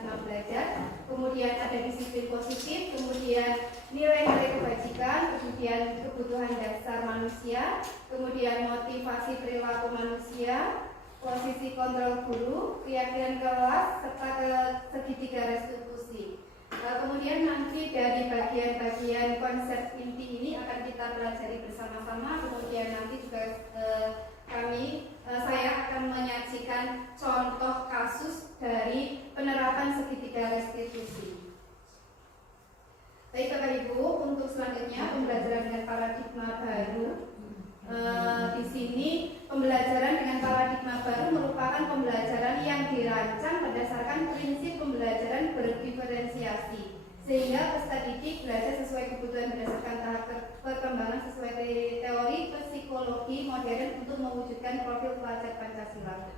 senang belajar, kemudian ada disiplin positif, kemudian nilai-nilai kebajikan, kemudian kebutuhan dasar manusia, kemudian motivasi perilaku manusia, posisi kontrol guru, keyakinan kelas, serta segitiga restitusi. Kemudian nanti dari bagian-bagian konsep inti ini akan kita pelajari bersama-sama. Kemudian nanti juga saya akan menyajikan contoh kasus dari penerapan segitiga restitusi. Baik Bapak Ibu, untuk selanjutnya pembelajaran dengan paradigma baru. Di sini pembelajaran dengan paradigma baru merupakan pembelajaran yang dirancang berdasarkan prinsip pembelajaran berdiferensiasi, sehingga peserta didik belajar sesuai kebutuhan berdasarkan tahap perkembangan sesuai teori psikologi modern untuk mewujudkan profil pelajar Pancasila.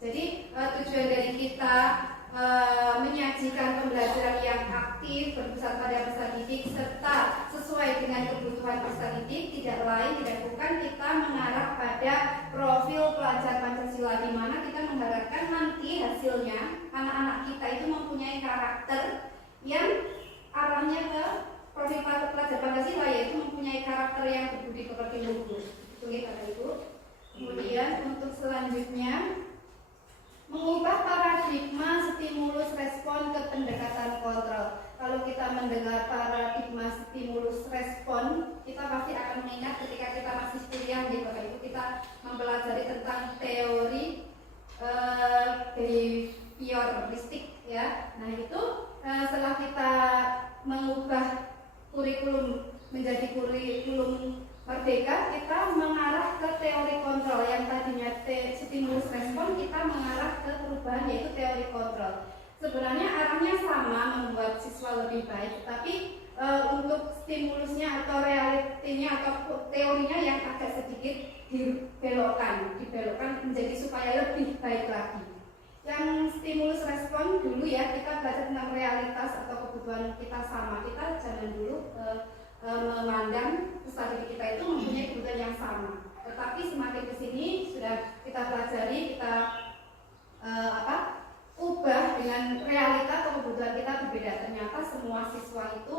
Jadi tujuan dari kita menyajikan pembelajaran yang aktif berpusat pada peserta didik serta sesuai dengan kebutuhan peserta didik tidak lain tidak bukan kita mengarah pada profil pelajar Pancasila, di mana kita mengharapkan nanti hasilnya anak-anak kita itu mempunyai karakter yang arahnya ke profil pelajar Pancasila, yaitu mempunyai karakter yang berbudi pekerti luhur. Itu ya Bapak Ibu. Kemudian untuk selanjutnya mengubah paradigma stimulus respon ke pendekatan kontrol. Kalau kita mendengar paradigma stimulus respon, kita pasti akan mengingat ketika kita masih kuliah di Bapak Ibu, kita mempelajari tentang teori behavioristik ya. Nah itu setelah kita mengubah kurikulum menjadi kurikulum merdeka, kita mengarah ke teori kontrol. Yang tadinya stimulus respon, kita mengarah ke perubahan yaitu teori kontrol. Sebenarnya arahnya sama, membuat siswa lebih baik, tapi untuk stimulusnya atau realitinya atau teorinya yang agak sedikit dibelokkan menjadi supaya lebih baik lagi. Yang stimulus respon dulu ya, kita belajar tentang realitas atau kebutuhan kita sama. Kita jangan dulu memandang peserta didik kita itu mempunyai kebutuhan yang sama. Tetapi semakin kesini sudah kita pelajari, kita ubah dengan realita atau kebutuhan kita berbeda. Ternyata semua siswa itu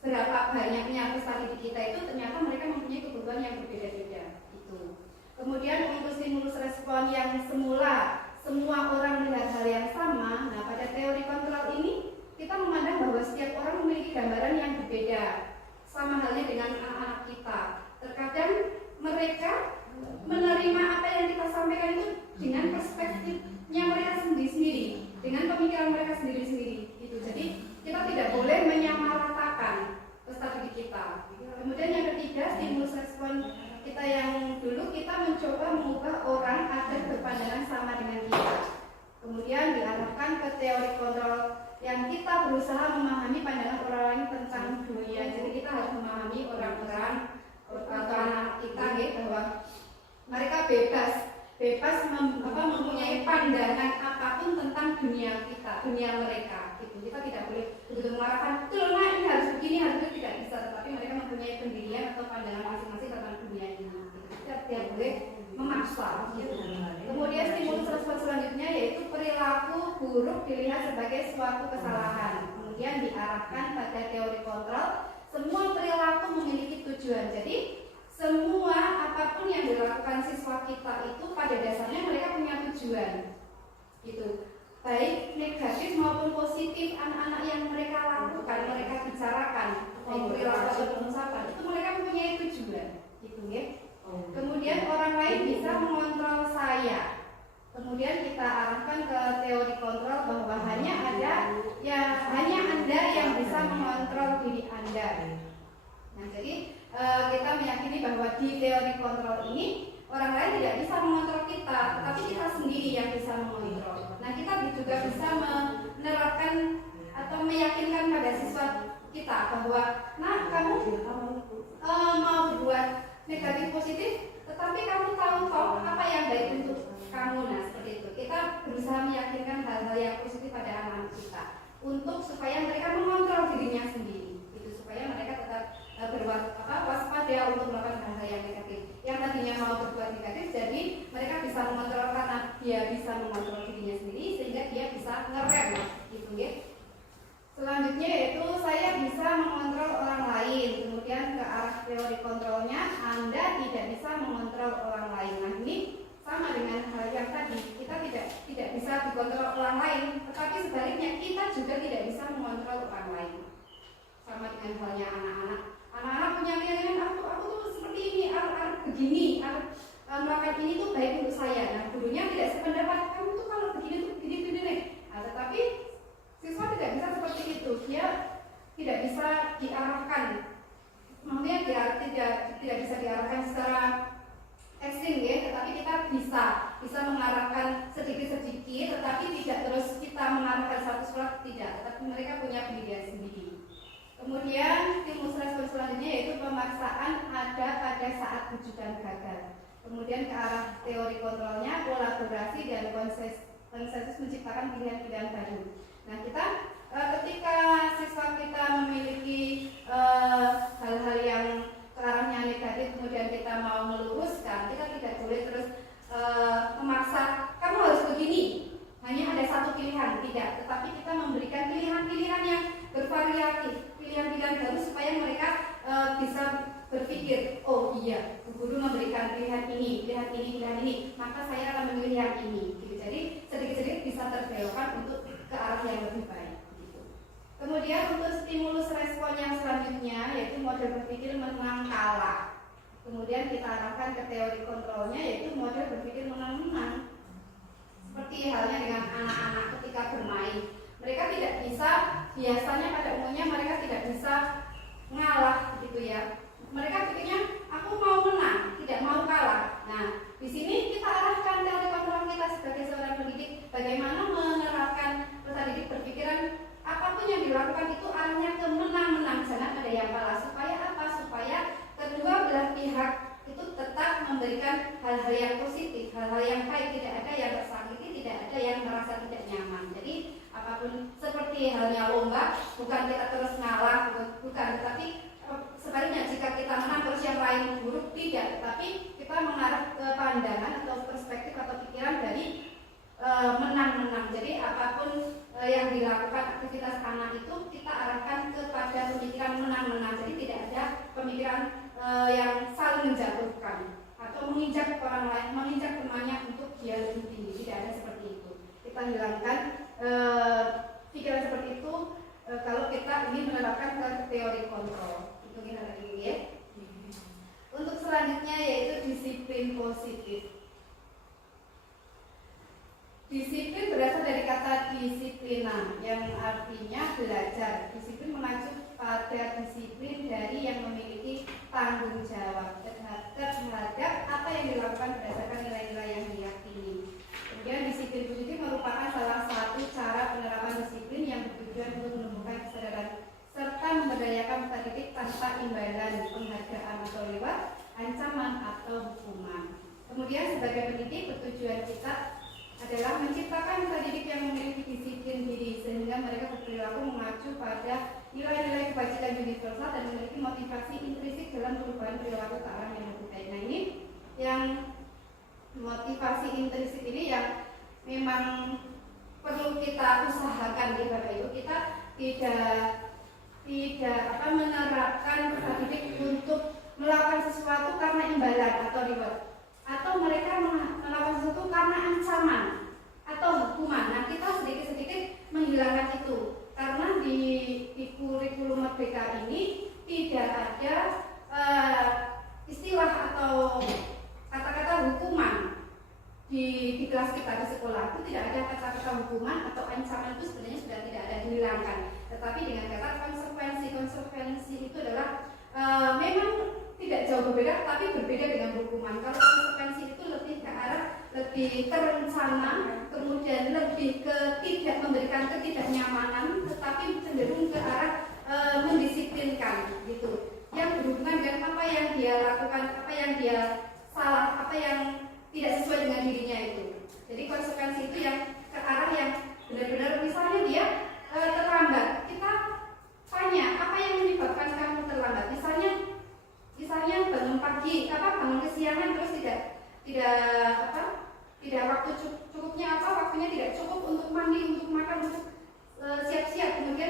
berapa banyaknya peserta didik kita itu ternyata mereka mempunyai kebutuhan yang berbeda-beda. Itu. Kemudian untuk stimulus respon yang semula semua orang melihat hal yang sama. Nah pada teori kontrol ini kita memandang bahwa setiap orang memiliki gambaran yang berbeda. Sama halnya dengan anak-anak kita. Terkadang mereka menerima apa yang kita sampaikan itu dengan perspektifnya mereka sendiri-sendiri, dengan pemikiran mereka sendiri-sendiri. Gitu. Jadi kita tidak boleh menyamaratakan peserta didik kita. Kemudian yang ketiga, stimulus respon kita yang dulu kita mencoba mengubah orang agar berpandangan sama dengan kita. Kemudian diarahkan ke teori kontrol yang kita berusaha memahami pandangan orang lain tentang dunia. Jadi kita harus memahami orang-orang atau anak kita bahwa mereka bebas mempunyai pandangan apapun tentang dunia kita, dunia mereka. Gitu. Kita tidak boleh begitu mengarahkan, nah ini harus begini, harus itu, tidak bisa. Tetapi mereka mempunyai pendirian atau pandangan masing-masing tentang dunia ini. Gitu. Kita tidak boleh memaksa. Gitu. Kemudian stimulus respon selanjutnya yaitu perilaku buruk dilihat sebagai suatu kesalahan. Kemudian diarahkan pada teori kontrol. Semua perilaku memiliki tujuan. Jadi semua apapun yang dilakukan siswa kita itu pada dasarnya mereka punya tujuan. Gitu. Baik negatif maupun positif anak-anak yang mereka lakukan, mereka bicarakan, perilaku atau pengucapan itu mereka mempunyai tujuan. Gitu ya. Kemudian orang lain bisa mengontrol saya. Kemudian kita arahkan ke teori kontrol bahwa hanya Anda yang bisa mengontrol diri Anda. Nah, jadi kita meyakini bahwa di teori kontrol ini orang lain tidak bisa mengontrol kita, tetapi kita sendiri yang bisa mengontrol. Nah, kita juga bisa menerapkan atau meyakinkan pada siswa kita bahwa, nah kamu mau buat negatif positif, tetapi kamu tahu apa yang baik untuk kamu. Nah seperti itu kita berusaha meyakinkan hal-hal yang positif pada anak-anak kita untuk supaya mereka mengontrol dirinya sendiri, itu supaya mereka tetap waspada untuk melakukan hal-hal yang negatif. Yang tadinya mau berbuat negatif, jadi mereka bisa mengontrol karena dia bisa mengontrol dirinya sendiri sehingga dia bisa ngerem, gitu ya. teori kontrolnya, Anda tidak bisa mengontrol orang lain. Nah, ini sama dengan hal yang tadi, kita tidak bisa dikontrol orang lain, tetapi sebaliknya kita juga tidak bisa mengontrol orang lain. Sama dengan halnya anak-anak. Anak-anak punya keinginan, aku tuh seperti ini, aku begini, aku melakukan ini tuh baik untuk saya. Nah, gurunya tidak sependapat, kamu tuh kalau begini tuh begini nih. Nah, tetapi siswa tidak bisa seperti itu. Dia tidak bisa diarahkan. Maksudnya tidak bisa diarahkan secara ekstrim ya, tetapi kita bisa mengarahkan sedikit-sedikit, tetapi tidak terus kita mengarahkan 100% tidak, tetapi mereka punya pendidikan sendiri. Kemudian stimulus respons selanjutnya yaitu pemaksaan ada pada saat rujukan gagal. Kemudian ke arah teori kontrolnya, kolaborasi dan konsensus menciptakan pilihan-pilihan baru. Nah, kita ketika siswa kita memiliki hal-hal yang ke arahnya negatif, kemudian kita mau meluruskan, kita tidak boleh terus memaksa kamu harus begini, hanya ada satu pilihan, tidak, tetapi kita memberikan pilihan-pilihan yang bervariatif, pilihan-pilihan baru supaya mereka bisa berpikir, oh iya, guru memberikan pilihan ini, maka saya akan memilih yang ini. Gitu. Jadi sedikit-sedikit bisa terbelokkan untuk ke arah yang lebih baik. Gitu. Kemudian untuk stimulus respon yang selanjutnya yaitu model berpikir menang kalah. Kemudian kita arahkan ke teori kontrolnya yaitu model berpikir menang-menang. Seperti halnya dengan anak-anak ketika bermain, mereka tidak bisa, biasanya pada umumnya mereka tidak bisa ngalah gitu ya. Mereka pikirnya aku mau menang, tidak mau kalah. Nah, di sini kita arahkan teori kontrol kita sebagai seorang pendidik bagaimana menerapkan peserta didik berpikiran apapun yang dilakukan itu arahnya ke menang-menang, jangan ada yang kalah. Supaya apa? Supaya kedua belah pihak itu tetap memberikan hal-hal yang positif, hal-hal yang baik, tidak ada yang tersakiti, tidak ada yang merasa tidak nyaman. Jadi apapun seperti halnya lomba, bukan kita terus ngalah, bukan, tetapi sebaliknya jika kita menang terus yang lain buruk, tidak, tetapi kita mengarah ke pandangan atau perspektif atau pikiran dari menang-menang. Jadi apapun yang dilakukan aktivitas anak itu kita arahkan kepada pemikiran menang-menang. Jadi tidak ada pemikiran yang saling menjatuhkan atau menginjak orang lain, menginjak temannya untuk dia lebih tinggi. Tidak ada seperti itu. Kita hilangkan pikiran seperti itu kalau kita ingin menerapkan ke teori kontrol. Itu kita lagi ya. Untuk selanjutnya yaitu disiplin positif. Disiplin berasal dari kata disiplina yang artinya belajar. Disiplin mengacu pada disiplin dari yang memiliki tanggung jawab terhadap apa yang dilakukan berdasarkan nilai-nilai yang diyakini. Kemudian disiplin positif merupakan salah satu cara penerapan disiplin yang bertujuan untuk menumbuhkan kesadaran serta memberdayakan peserta didik tanpa imbalan penghargaan atau lewat ancaman atau hukuman. Kemudian sebagai pendidik bertujuan kita adalah menciptakan peserta didik yang memiliki disiplin diri sehingga mereka berperilaku mengacu pada nilai-nilai kebajikan universal dan memiliki motivasi intrinsik dalam perubahan perilaku ke arah yang lebih baik. Nah, ini yang motivasi intrinsik ini yang memang perlu kita usahakan di Bapak Ibu. Kita tidak menerapkan peserta didik untuk melakukan sesuatu karena imbalan atau reward, atau mereka melakukan sesuatu karena ancaman atau hukuman. Nah, kita sedikit-sedikit menghilangkan itu karena di kurikulum Merdeka ini tidak ada istilah atau kata-kata hukuman di kelas kita di sekolah. Itu tidak ada kata-kata hukuman atau ancaman, itu sebenarnya sudah tidak ada, dihilangkan. Tetapi dengan kata konsekuensi itu adalah memang tidak jauh berbeda, tapi berbeda dengan hukuman. Kalau konsekuensi itu lebih ke arah lebih terencana, kemudian lebih ke tidak memberikan ketidaknyamanan, tetapi cenderung ke arah mendisiplinkan gitu. Yang berhubungan dengan apa yang dia lakukan, apa yang dia salah, apa yang tidak sesuai dengan dirinya itu. Jadi konsekuensi itu yang ke arah yang benar-benar, misalnya dia terlambat, kita tanya apa yang menyebabkan kamu terlambat. Misalnya bangun pagi, bangun kesiangan terus tidak waktu cukupnya, waktunya tidak cukup untuk mandi, untuk makan, untuk siap-siap, kemudian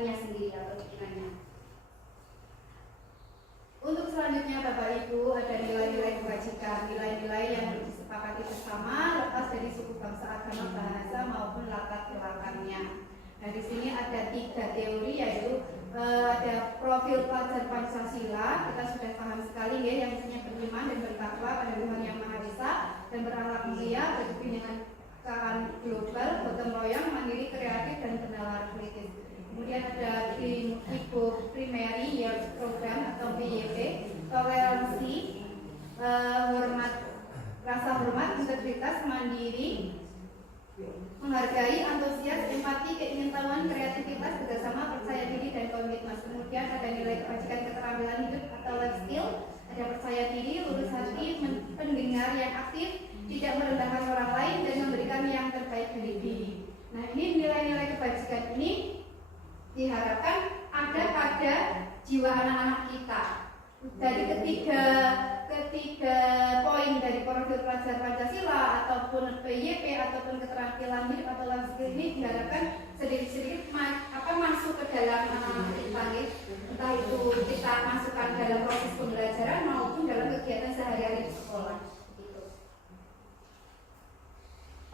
hatinya sendiri atau pikirannya. Untuk selanjutnya Bapak Ibu ada nilai-nilai kebajikan, nilai-nilai yang disepakati bersama lepas dari suku bangsa, agama, bahasa maupun latar belakangnya. Nah di sini ada 3 teori yaitu ada profil pelajar Pancasila, kita sudah paham sekali ya, yang isinya beriman dan bertakwa pada Tuhan Yang Maha Esa dan berakhlak mulia, berkebinekaan global, gotong royong, mandiri, kreatif dan bernalar kritis. Kemudian ada Ibu Primary Years Program atau PYP, toleransi, rasa hormat, integritas, mandiri, menghargai, antusias, empati, keingintahuan, kreativitas, kerjasama, percaya diri dan komitmen. Kemudian ada nilai kebajikan keterampilan hidup atau life skill, ada percaya diri, lurus hati, pendengar yang aktif, tidak merendahkan orang lain dan memberikan yang terbaik dari diri. Nah ini nilai-nilai kebajikan ini diharapkan ada pada jiwa anak-anak kita. Dari ketiga poin dari profil pelajar Pancasila ataupun PYP ataupun keterampilan hidup atau life skill ini diharapkan sedikit-sedikit masuk ke dalam anak-anak kita, entah itu kita masukkan dalam proses pembelajaran maupun dalam kegiatan sehari-hari di sekolah. Gitu.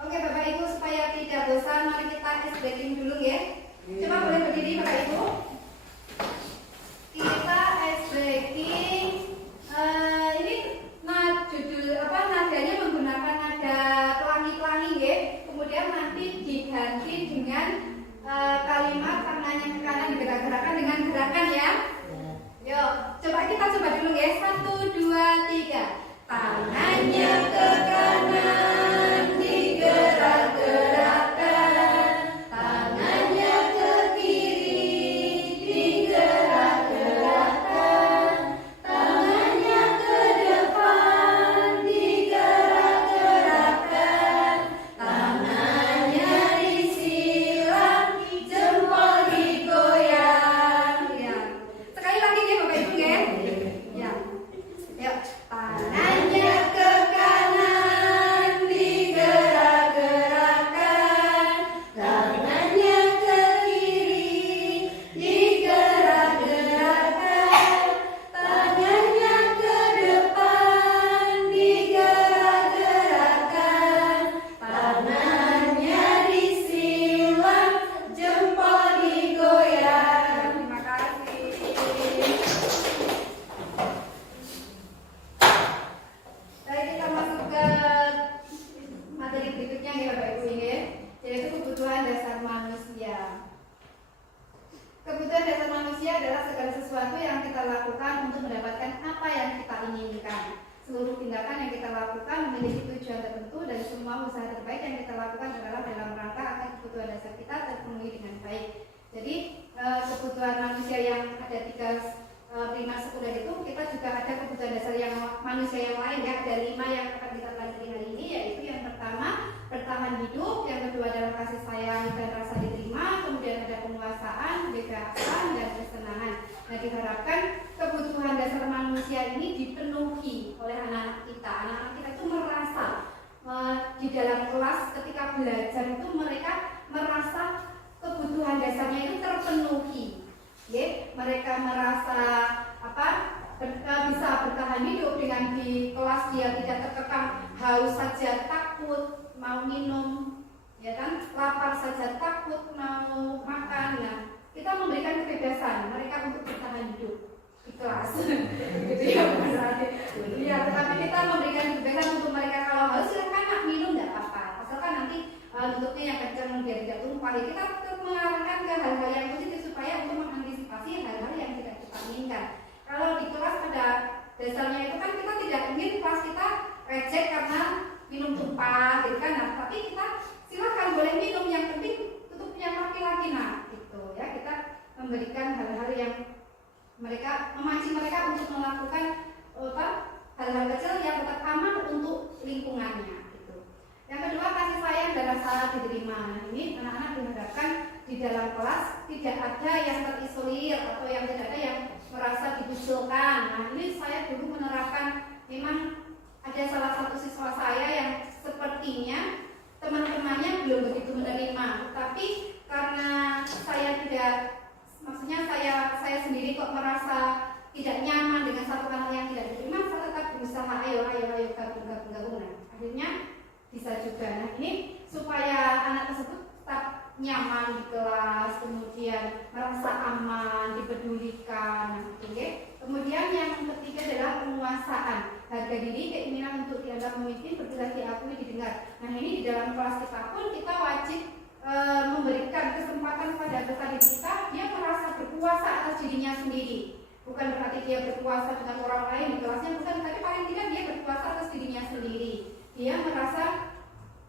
Oke Bapak Ibu, supaya tidak bosan mari kita breaking dulu ya. Coba boleh berdiri Bapak Ibu. Kita breaking. Ini judul nadanya menggunakan nada pelangi-pelangi ya. Kemudian nanti diganti dengan kalimat tangannya ke kanan digerak-gerakkan dengan gerakan ya. Yuk, kita coba dulu ya. 1, 2, 3. Tangannya ke kanan digerak-gerakkan. Tangannya ke kiri digerak-gerakkan. Tangannya ke depan digerak-gerakkan. Tangannya disilang, jempol digoyang. Ya. Sekali lagi ya Bapak Ibu ya. Ya. Yuk, tangannya ke kanan digerak-gerakkan. Tangannya ke kiri digerak-gerakkan. Tangannya ke depan digerak-gerakkan. Tangannya disilang, jempol digoyang. Terima kasih. Baik, kita masuk ke materi berikutnya ya Bapak Ibu ya, yaitu kebutuhan dasar manusia. Kebutuhan dasar manusia adalah segala sesuatu yang kita lakukan untuk mendapatkan apa yang kita inginkan. Seluruh tindakan yang kita lakukan memiliki tujuan tertentu dan semua usaha terbaik yang kita lakukan adalah dalam rangka agar kebutuhan dasar kita terpenuhi dengan baik. Jadi kebutuhan manusia yang ada 3 prima sekunder itu, kita juga ada kebutuhan dasar yang manusia yang lain ya. Ada 5 yang akan kita pelajari hari ini, yaitu yang pertama bertahan hidup, yang kedua adalah kasih sayang dan rasa diterima, kemudian ada penguasaan, kebebasan dan kesenangan. Nah diharapkan kebutuhan dasar manusia ini dipenuhi oleh anak-anak kita. Anak-anak kita itu merasa di dalam kelas ketika belajar itu mereka merasa kebutuhan dasarnya itu terpenuhi. Mereka merasa bisa bertahan hidup dengan di kelas dia tidak terkekang haus saja takut mau minum, ya kan, lapar saja takut mau makan. Nah, kita memberikan kebebasan mereka untuk bertahan hidup di kelas, gitu ya berarti. Ya, tetapi kita memberikan kebebasan untuk mereka kalau haus silakan nak minum tidak apa-apa, asalkan nanti tutupnya yang kencang biar tidak tumpah. Kita tetap mengarahkan ke hal-hal yang positif supaya untuk mengantisipasi hal-hal yang tidak kita inginkan. Kalau di kelas pada dasarnya itu kan kita tidak ingin kelas kita receh karena minum tumpah, gitu kan. Nah, tapi kita silakan boleh minum, yang penting tutupnya laki-laki. Nah, gitu ya, kita memberikan hal-hal yang memancing mereka untuk melakukan hal-hal kecil yang tetap aman untuk lingkungannya. Gitu. Yang kedua, kasih sayang dan rasa diterima. Nah, ini anak-anak diharapkan di dalam kelas tidak ada yang terisolir atau yang tidak ada yang merasa dikucilkan. Nah, ini saya dulu menerapkan, memang ada salah satu siswa saya yang sepertinya teman-temannya belum begitu menerima, tapi karena saya tidak akhirnya bisa juga. Nah, ini supaya anak tersebut tetap nyaman di kelas, kemudian merasa aman, dipedulikan. Nah, okay. Kemudian yang ketiga adalah penguasaan harga diri, keinginan untuk dianggap pemimpin, bergerak diakui, didengar. Nah, ini di dalam kelas kita pun kita wajib memberikan kesempatan kepada peserta didik kita, dia merasa berkuasa atas dirinya sendiri. Bukan berarti dia berkuasa dengan orang lain di kelasnya, bukan, tapi paling tidak dia berkuasa atas dirinya sendiri. Dia merasa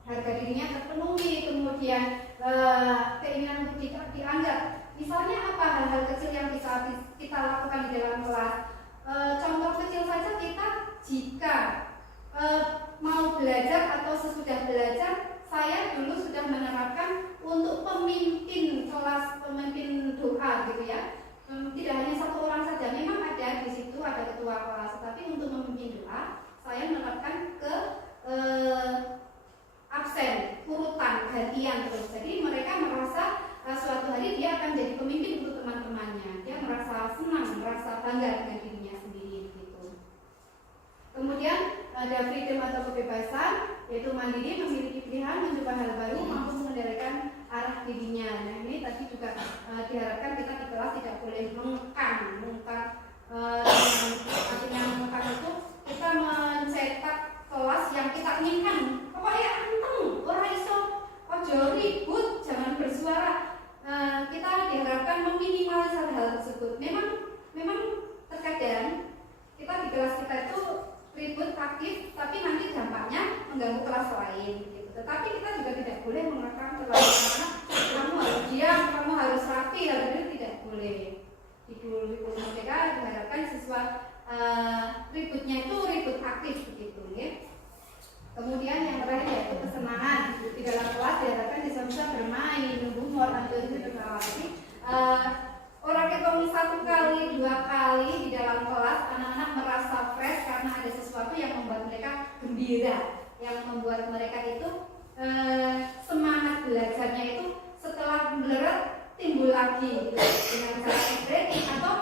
harga dirinya terpenuhi, kemudian keinginan untuk dianggap. Misalnya apa hal-hal kecil yang bisa kita lakukan di dalam kelas. Contoh kecil saja, kita jika mau belajar atau sesudah belajar, saya dulu sudah menerapkan untuk pemimpin kelas, pemimpin doa gitu ya. Tidak hanya satu orang saja, memang ada di situ ada ketua kelas, tapi untuk memimpin doa saya menerapkan ke absen, urutan, gantian terus. Jadi mereka merasa suatu hari dia akan jadi pemimpin untuk teman-temannya. Dia merasa senang, merasa bangga dengan dirinya sendiri gitu. Kemudian ada freedom atau kebebasan, yaitu mandiri, memiliki pilihan, mencoba hal baru, mampu mengendalikan arah dirinya. Nah, ini tadi juga diharapkan kita di kelas tidak boleh mengekang. Artinya mengekang itu kita mencetak kelas yang kita inginkan. Pokoknya anteng, ora iso, ojo ribut, jangan bersuara. Kita diharapkan meminimalisir hal tersebut. Memang terkadang kita di kelas kita itu ribut aktif, tapi nanti dampaknya mengganggu kelas lain gitu. Tetapi kita juga tidak boleh mengekang terlalu lama. Kamu harus diam, kamu harus rapi, hal itu tidak boleh. Di kurikulum mereka diharapkan siswa ributnya itu ribut aktif begitu ya. Kemudian yang terakhir yaitu kesenangan. Di dalam kelas diharapkan bisa bermain, humor, atau itu berkreasi. Orang ketemu satu kali, dua kali di dalam kelas, anak-anak merasa fresh karena ada sesuatu yang membuat mereka gembira, yang membuat mereka itu semangat belajarnya itu setelah belajar timbul lagi gitu, dengan cara breaking atau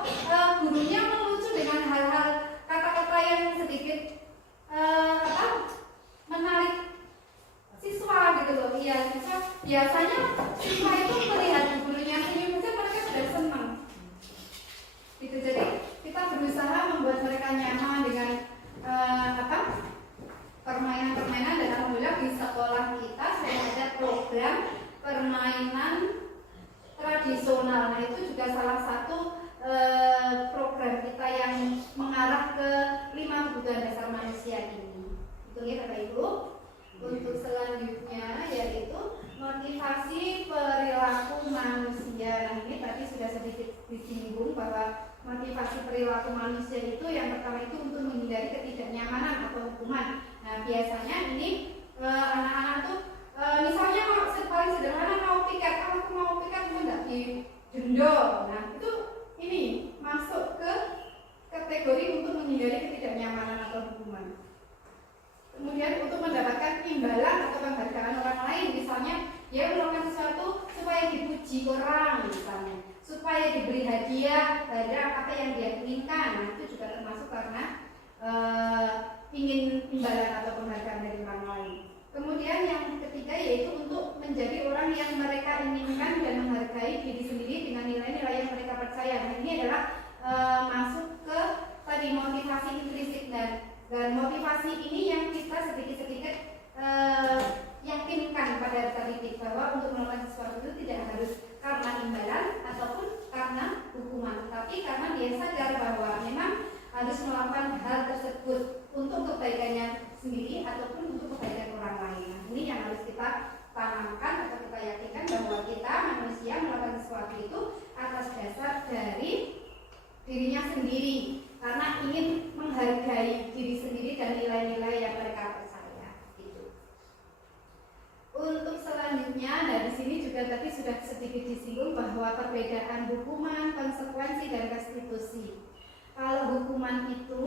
gurunya melucu dengan hal-hal kata-kata yang sedikit menarik siswa gitu loh. Iya, siswa biasanya siswa itu melihat gurunya senyum saja mereka sudah senang gitu. Jadi kita berusaha membuat mereka nyaman dengan permainan-permainan, dan alhamdulillah di sekolah kita sudah ada program permainan tradisional. Nah, itu juga salah satu program kita yang mengarah ke 5 kebutuhan dasar manusia ini. Itu ya Bapak Ibu. Untuk selanjutnya yaitu motivasi perilaku manusia. Nah, ini tadi sudah sedikit disinggung bahwa motivasi perilaku manusia itu yang pertama itu untuk menghindari ketidaknyamanan atau hukuman. Nah, biasanya ini anak-anak tuh misalnya paling sederhana mau piket, aku mau piket mau nggak didenda. Nah, itu ini masuk ke kategori untuk menghindari ketidaknyamanan atau hukuman. Kemudian untuk mendapatkan imbalan atau penghargaan orang lain, misalnya dia melakukan sesuatu supaya dipuji orang, misalnya supaya diberi hadiah dari apa yang dia inginkan. Nah, itu juga termasuk karena ingin imbalan atau penghargaan dari orang lain. Kemudian yang ketiga yaitu untuk menjadi orang yang mereka inginkan dan menghargai diri sendiri dengan nilai-nilai yang mereka percaya. Nah, ini adalah masuk ke tadi motivasi intrinsik, dan motivasi ini yang kita sedikit-sedikit yakinkan pada didik bahwa untuk melakukan sesuatu itu tidak harus karena imbalan ataupun karena hukuman, tapi karena dia sadar bahwa memang harus melakukan hal tersebut untuk kebaikannya sendiri ataupun untuk kebaikan orang lain. Nah, ini yang harus kita tanamkan atau kita yakinkan bahwa kita manusia melakukan sesuatu itu atas dasar dari dirinya sendiri, karena ingin menghargai diri sendiri dan nilai-nilai yang mereka percaya. Gitu. Untuk selanjutnya, dari sini juga tadi sudah sedikit disinggung bahwa perbedaan hukuman, konsekuensi, dan restitusi. Kalau hukuman itu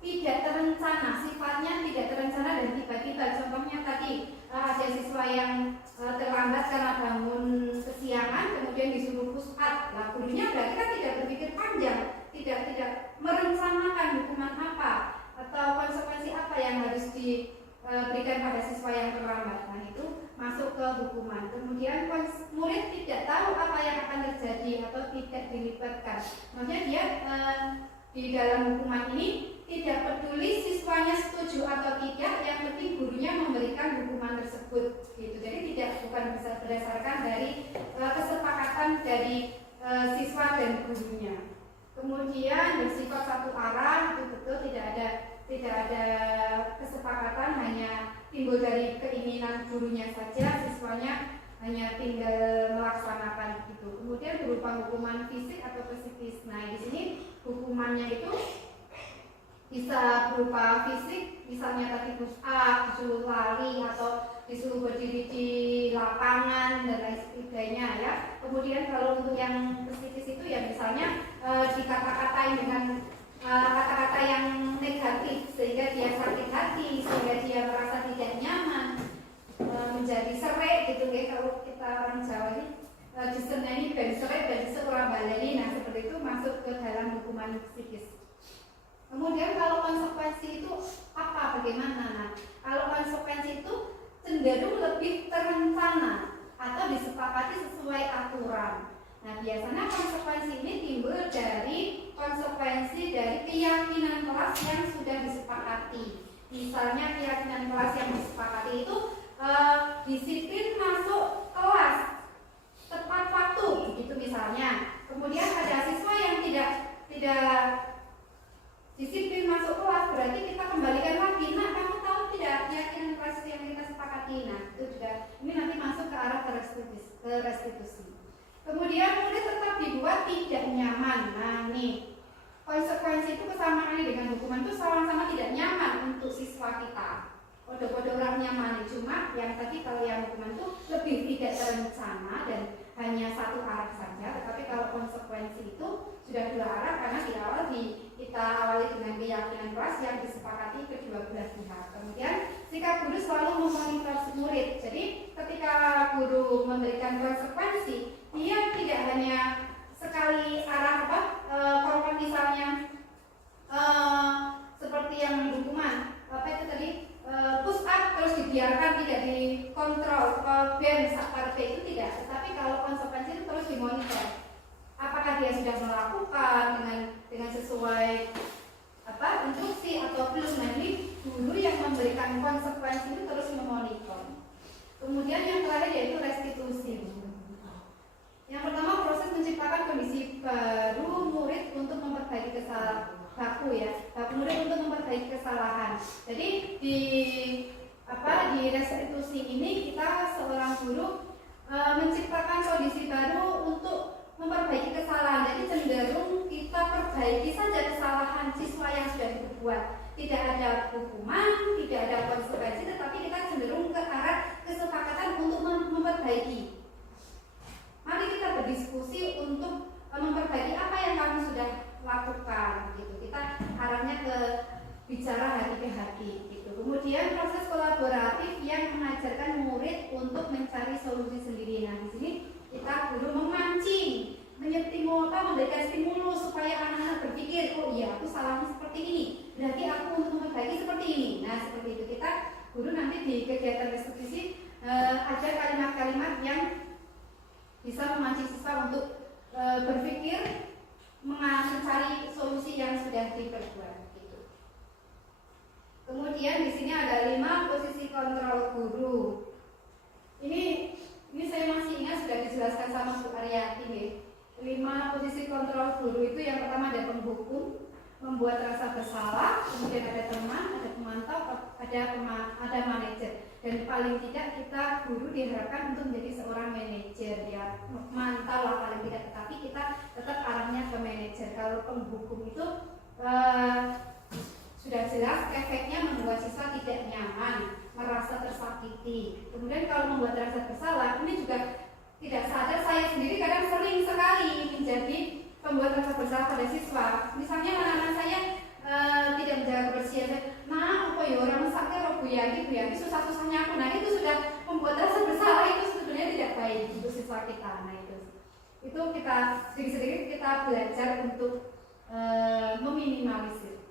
tidak terencana, sifatnya tidak terencana dan tiba-tiba. Contohnya tadi ada siswa yang terlambat karena bangun kesiangan, kemudian disuruh push up. Nah, gurunya berarti kan tidak berpikir panjang, tidak merencanakan hukuman apa atau konsekuensi apa yang harus diberikan hukuman. Kemudian murid tidak tahu apa yang akan terjadi atau tidak dilibatkan. Maksudnya dia di dalam hukuman ini tidak peduli siswanya setuju atau tidak, yang penting gurunya memberikan hukuman tersebut gitu. Jadi bukan berdasarkan dari kesepakatan dari siswa dan gurunya. Kemudian bersifat satu arah, itu betul tidak ada kesepakatan, hanya timbul dari keinginan gurunya saja, siswanya hanya tinggal melaksanakan gitu. Kemudian berupa hukuman fisik atau psikis. Nah, di sini hukumannya itu bisa berupa fisik, misalnya tadi push up, disuruh lari atau disuruh berdiri di lapangan dan lain sebagainya ya. Kemudian kalau untuk yang psikis itu ya misalnya dikata-katain dengan kata-kata yang negatif sehingga dia sakit hati, sehingga dia merasa tidak nyaman, menjadi serai gitu ya. Kalau kita orang Jawa ini diseneni ben serai ben seorang baleni, nah seperti itu masuk ke dalam hukuman psikis. Kemudian kalau konsekuensi itu apa, bagaimana? Nah, kalau konsekuensi itu cenderung lebih terencana atau disepakati sesuai aturan. Nah, biasanya konsekuensi ini timbul dari konsekuensi dari keyakinan kelas yang sudah disepakati. Misalnya keyakinan kelas yang disepakati itu disiplin masuk kelas tepat waktu, begitu misalnya. Kemudian ada siswa yang tidak disiplin masuk kelas, berarti kita kembalikan lagi. Nah, kamu tahu tidak keyakinan kelas yang kita sepakati? Nah, itu juga ini nanti masuk ke arah restitusi. Kemudian murid tetap dibuat tidak nyaman. Nah, nih konsekuensi itu kesamaannya dengan hukuman itu sama-sama tidak nyaman untuk siswa kita. Kode-kode orang nyaman, cuma yang tadi kalau yang hukuman itu lebih tidak terencana dan hanya satu arah saja. Tetapi kalau konsekuensi itu sudah dua arah, karena di awal kita awali dengan keyakinan kelas yang disepakati kedua belah pihak. Kemudian sikap guru selalu memonitor murid. Jadi ketika guru memberikan konsekuensi, dia tidak hanya sekali arah kalau misalnya seperti yang hukuman itu tadi push up terus dibiarkan tidak dikontrol ben sakar itu tidak, tetapi kalau konsekuensi itu terus dimonitor apakah dia sudah melakukan dengan sesuai instruksi atau belum. Nah, ini guru yang memberikan konsekuensi itu terus memonitor. Kemudian yang terakhir yaitu restitusi. Yang pertama, proses menciptakan kondisi baru murid untuk memperbaiki kesalahan murid untuk memperbaiki kesalahan. Jadi di restitusi ini kita seorang guru menciptakan kondisi baru untuk memperbaiki kesalahan. Jadi cenderung kita perbaiki saja kesalahan siswa yang sudah dibuat. Tidak ada hukuman, tidak ada konsekuensi, tetapi kita cenderung ke arah kesepakatan untuk memperbaiki. Mari kita berdiskusi untuk memperbaiki apa yang kami sudah lakukan gitu. Kita arahnya ke bicara hati ke hati gitu. Kemudian proses kolaboratif yang mengajarkan murid untuk mencari solusi sendiri. Nah, di sini kita guru memancing, memberikan stimulus supaya anak-anak berpikir, oh iya aku salahnya seperti ini, berarti aku untuk memperbaiki seperti ini. Nah, seperti itu kita guru nanti di kegiatan restitusi ada kalimat-kalimat yang bisa memancing siswa untuk berpikir mencari solusi yang sudah diperbuat gitu. Kemudian di sini ada 5 posisi kontrol guru. Ini saya masih ingat sudah dijelaskan sama Bu Aryati ya. 5 posisi kontrol guru itu yang pertama ada penghukum, membuat rasa bersalah, kemudian ada teman, ada pemantau, ada manajer. Dan paling tidak kita guru diharapkan untuk menjadi seorang manajer ya, mantau lah paling tidak, tetapi kita tetap arahnya ke manajer. Kalau penghukum itu sudah jelas efeknya membuat siswa tidak nyaman, merasa tersakiti. Kemudian kalau membuat rasa bersalah, ini juga tidak sadar, saya sendiri kadang sering sekali menjadi pembuat rasa bersalah pada siswa. Misalnya anak-anak saya tidak menjaga kebersihan, nah apa ya orang sakit Bu Yanti susah-susahnya aku. Nah, itu sudah membuat rasa bersalah, itu sebenarnya tidak baik untuk siswa kita. Nah, itu kita sedikit-sedikit kita belajar untuk meminimalisir.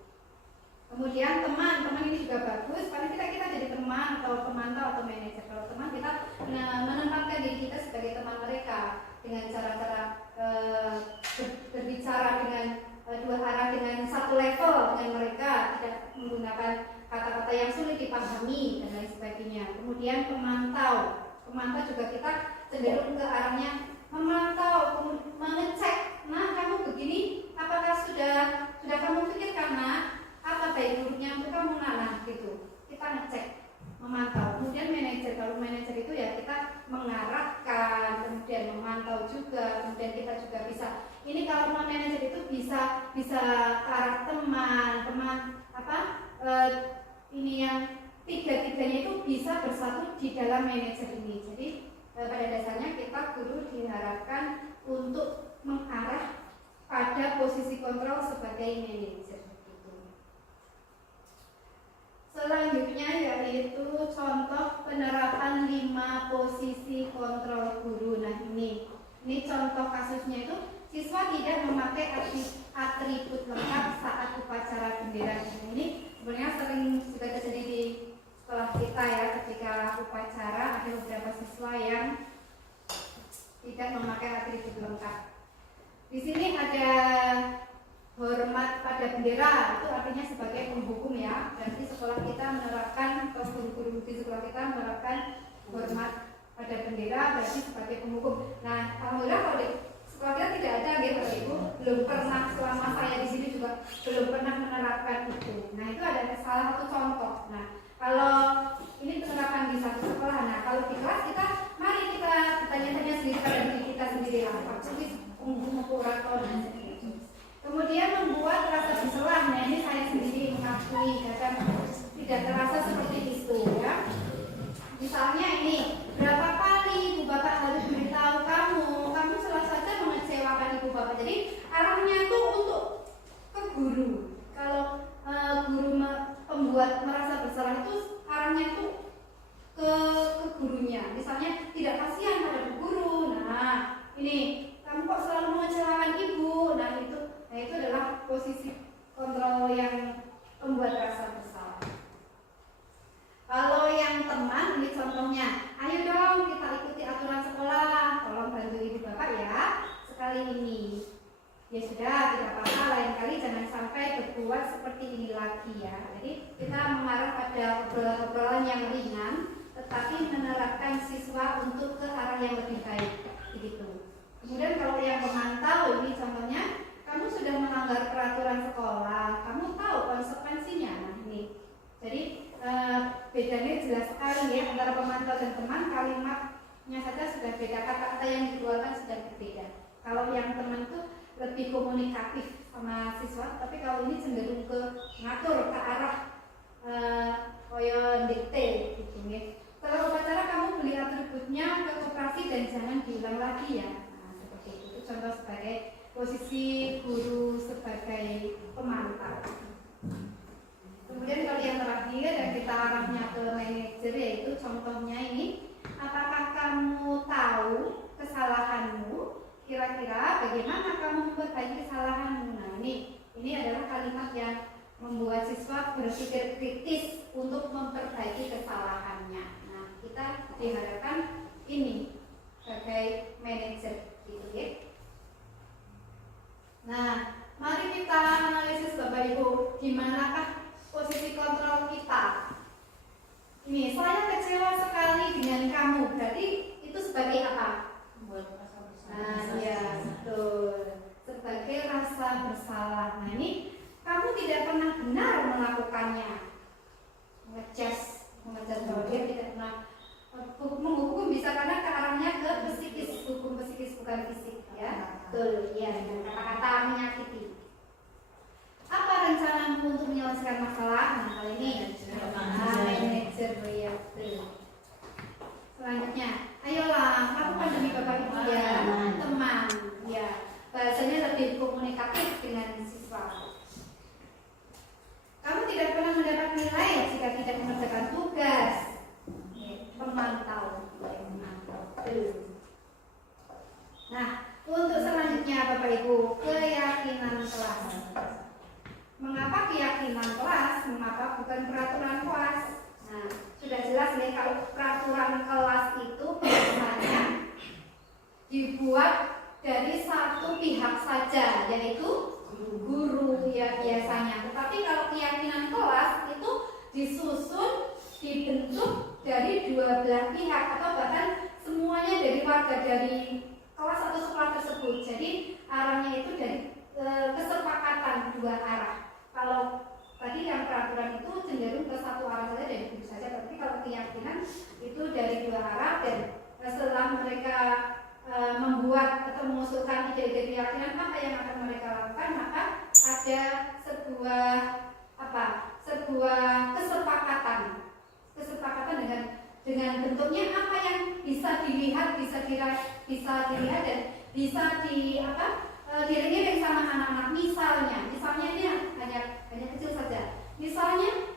Kemudian teman ini juga bagus. Paling kita jadi teman atau pemantau atau manajer. Kalau teman kita menempatkan diri kita sebagai teman mereka dengan cara-cara berbicara dengan dua arah, dengan satu level dengan mereka, tidak menggunakan kata-kata yang sulit dipahami dan lain sebagainya. Kemudian pemantau juga kita cenderung ke arahnya memantau, mengecek. Nah, kamu begini, apakah sudah kamu pikirkan, nah, apa baik buruknya untuk kamu, nah gitu. Kita ngecek, memantau. Kemudian manajer, kalau manajer itu ya kita mengarahkan, kemudian memantau juga, kemudian kita juga bisa. Ini kalau manajer itu bisa ke arah teman ini yang tiga-tiganya itu bisa bersatu di dalam manajer ini. Jadi pada dasarnya kita guru diharapkan untuk mengarah pada posisi kontrol sebagai manajer. Selanjutnya yaitu contoh penerapan 5 posisi kontrol guru. Nah ini contoh kasusnya itu siswa tidak memakai atribut lengkap saat upacara bendera. Ini sebenarnya sering juga terjadi di sekolah kita ya, ketika upacara ada beberapa siswa yang tidak memakai atribut lengkap. Di sini ada hormat pada bendera, itu artinya sebagai penghukum ya. Berarti sekolah kita menerapkan, atau guru-guru di sekolah kita menerapkan hormat pada bendera berarti sebagai penghukum. Nah, alhamdulillah kalau di sekolah kita tidak ada gitu Bapak Ibu, belum pernah selama saya di sini juga belum pernah menerapkan itu. Nah, itu ada salah satu contoh. Nah, kalau ini penerapan di satu sekolah, nah kalau di kelas kita mari kita bertanya-tanya sendiri pada diri kita sendiri lah. Penghukum kurator. Kemudian membuat rasa bersalah. Nah ini saya sendiri mengakui kadang tidak terasa seperti itu ya. Misalnya ini, berapa kali ibu bapak harus memberitahu kamu selalu saja mengecewakan ibu bapak. Jadi arahnya itu untuk ke guru. Kalau guru pembuat merasa bersalah itu arahnya itu ke gurunya. Misalnya tidak kasihan pada guru. Nah ini kamu kok selalu mengecewakan ibu. Nah itu adalah posisi kontrol yang membuat rasa bersalah. Kalau yang teman, ini contohnya, ayo dong kita ikuti aturan sekolah, tolong bantu ibu bapak ya sekali ini. Ya sudah, tidak apa-apa, lain kali jangan sampai berbuat seperti ini lagi ya. Jadi kita mengarah pada obrolan yang ringan, tetapi menerapkan siswa untuk ke arah yang lebih baik, begitu. Kemudian kalau yang memantau, ini contohnya, kamu sudah melanggar peraturan sekolah, kamu tahu konsekuensinya. Nah ini, jadi bedanya jelas sekali ya antara pemantau dan teman. Kalimatnya saja sudah beda, kata-kata yang dikeluarkan sudah berbeda. Kalau yang teman itu lebih komunikatif sama siswa, tapi kalau ini cenderung ke ngatur ke arah koyo dikte gitu ya. Setelah upacara kamu beli atributnya ke koperasi dan jangan diulang lagi ya. Nah seperti itu contoh sebagai posisi guru sebagai pemantau. Kemudian kalau yang terakhir dan kita arahnya ke manajer, yaitu contohnya ini, apakah kamu tahu kesalahanmu? Kira-kira bagaimana kamu memperbaiki kesalahanmu? Nah ini adalah kalimat yang membuat siswa berpikir kritis untuk memperbaiki kesalahannya. Nah kita diharapkan ini sebagai manajer gitu ya. Nah mari kita analisis Bapak Ibu, gimanakah posisi kontrol kita. Ini saya kecewa sekali dengan kamu. Berarti itu sebagai apa? Nah, ya betul. Sebagai rasa bersalah. Nah ini kamu tidak pernah benar melakukannya. Mengejas bahwa dia tidak pernah menghukum, bisa karena ke arahnya ke psikis, hukum psikis bukan fisik ya. Betul. Ya, dengan kata-kata menyakiti. Apa rencanamu untuk menyelesaikan masalah? Nah, kali ini manajer ya. Selanjutnya, ayolah lakukan demi Bapak Ibu ya, teman. Ya, bahasanya lebih komunikatif dengan siswa. Kamu tidak pernah mendapat nilai jika tidak mengerjakan tugas. Pemantau. Nah, untuk selanjutnya Bapak Ibu, keyakinan kelas. Mengapa keyakinan kelas? Mengapa bukan peraturan kelas? Nah, sudah jelas nih kalau peraturan kelas itu biasanya dibuat dari satu pihak saja, yaitu guru ya biasanya. Tetapi kalau keyakinan kelas itu disusun, dibentuk dari dua belah pihak atau bahkan semuanya dari warga dari kelas atau sekolah tersebut. Jadi arahnya itu dari kesepakatan dua arah. Kalau tadi yang peraturan itu cenderung ke satu arah saja dari guru saja, tapi kalau keyakinan itu dari dua arah. Dan setelah mereka membuat atau mengusulkan ide-ide keyakinan apa yang akan mereka lakukan, maka ada sebuah kesepakatan dengan bentuknya apa yang bisa dilihat, bisa dilihat dan bisa diiring sama anak-anak. Misalnya ini hanya kecil saja. Misalnya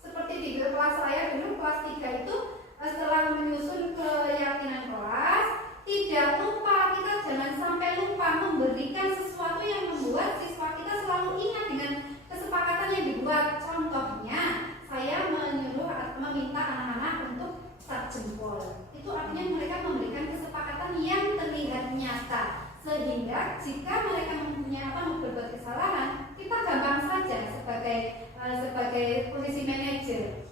seperti di kelas saya dulu kelas 3 itu, setelah menyusun keyakinan kelas, tidak lupa, kita jangan sampai lupa memberikan sesuatu yang membuat siswa kita selalu ingat dengan kesepakatan yang dibuat. Contohnya, saya meminta anak-anak untuk sak jempol. Itu artinya mereka memberikan kesepakatan yang terlihat nyata, sehingga jika mereka berbuat kesalahan, kita gampang saja sebagai posisi manajer.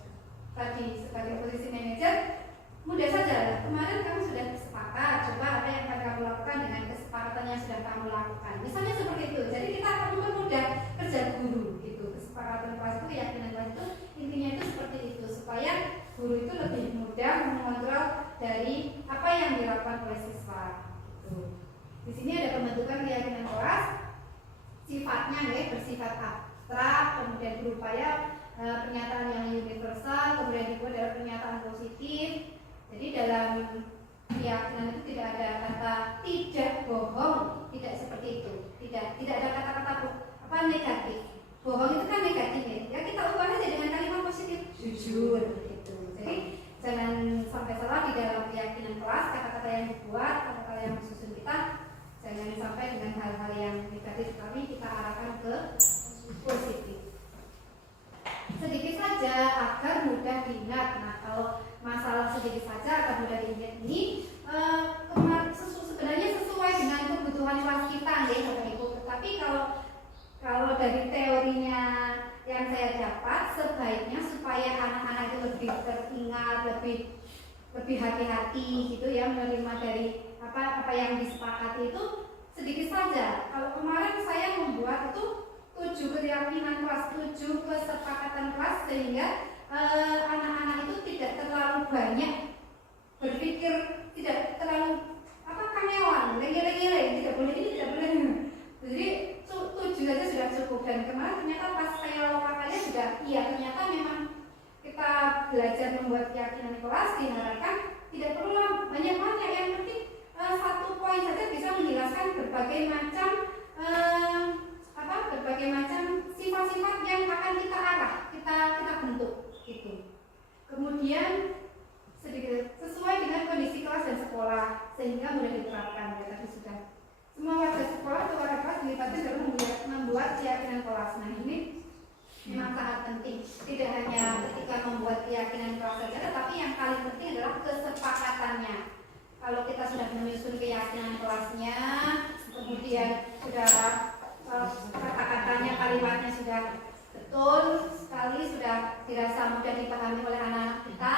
Tadi sebagai posisi manajer mudah saja. Kemarin kamu sudah sepakat, coba apa yang akan kamu lakukan dengan kesepakatan yang sudah kamu lakukan. Misalnya seperti itu. Jadi kita akan mempermudah kerja guru gitu. Kesepakatan kelas itu, keyakinan kelas itu intinya itu seperti itu, supaya guru itu lebih mudah mengontrol dari apa yang dilakukan oleh siswa. Gitu. Di sini ada pembentukan keyakinan kelas, sifatnya bersifat abstrak, kemudian berupaya pernyataan yang universal, kemudian juga adalah pernyataan positif. Jadi dalam keyakinan itu tidak ada kata tidak bohong, tidak seperti itu. Tidak ada kata-kata negatif. Bohong itu kan negatif ya. Kita ubah saja dengan kalimat positif, jujur gitu. Jadi jangan sampai salah di dalam keyakinan kelas, kata-kata yang dibuat, kata-kata yang disusun kita jangan sampai dengan hal-hal yang negatif, tapi kita arahkan ke positif. Sedikit saja agar mudah diingat. Nah, kalau masalah sedikit saja agar mudah diingat ini sebenarnya sesuai dengan kebutuhan kelas kita, Bapak Ibu. Tetapi kalau dari teorinya yang saya dapat, sebaiknya supaya anak-anak itu lebih teringat, lebih hati-hati gitu ya menerima dari apa yang disepakati itu sedikit saja. Kalau kemarin saya membuat itu 7 keyakinan kelas, 7 kesepakatan kelas, sehingga anak-anak itu tidak terlalu banyak berpikir, tidak terlalu kamewan, lele, tidak boleh ini, tidak boleh ini. Jadi 7 saja sudah cukup. Dan kemarin ternyata pas saya lakukannya sudah, iya ternyata memang kita belajar membuat keyakinan kelas diharapkan tidak perlu banyak-banyak, yang penting 1 poin saja bisa menjelaskan berbagai macam sifat-sifat yang akan kita arah, kita bentuk gitu. Kemudian sedikit sesuai dengan kondisi kelas dan sekolah sehingga mudah diterapkan. Ya, tadi sudah semua warga sekolah atau warga kelas dilibatkan dalam membuat keyakinan kelas. Nah, ini memang sangat penting. Tidak hanya ketika membuat keyakinan kelas saja, tetapi yang paling penting adalah kesepakatannya. Kalau kita sudah menyusun keyakinan kelasnya, kemudian sudah kata-katanya, kalimatnya sudah betul sekali, sudah dirasa mudah dipahami oleh anak-anak kita,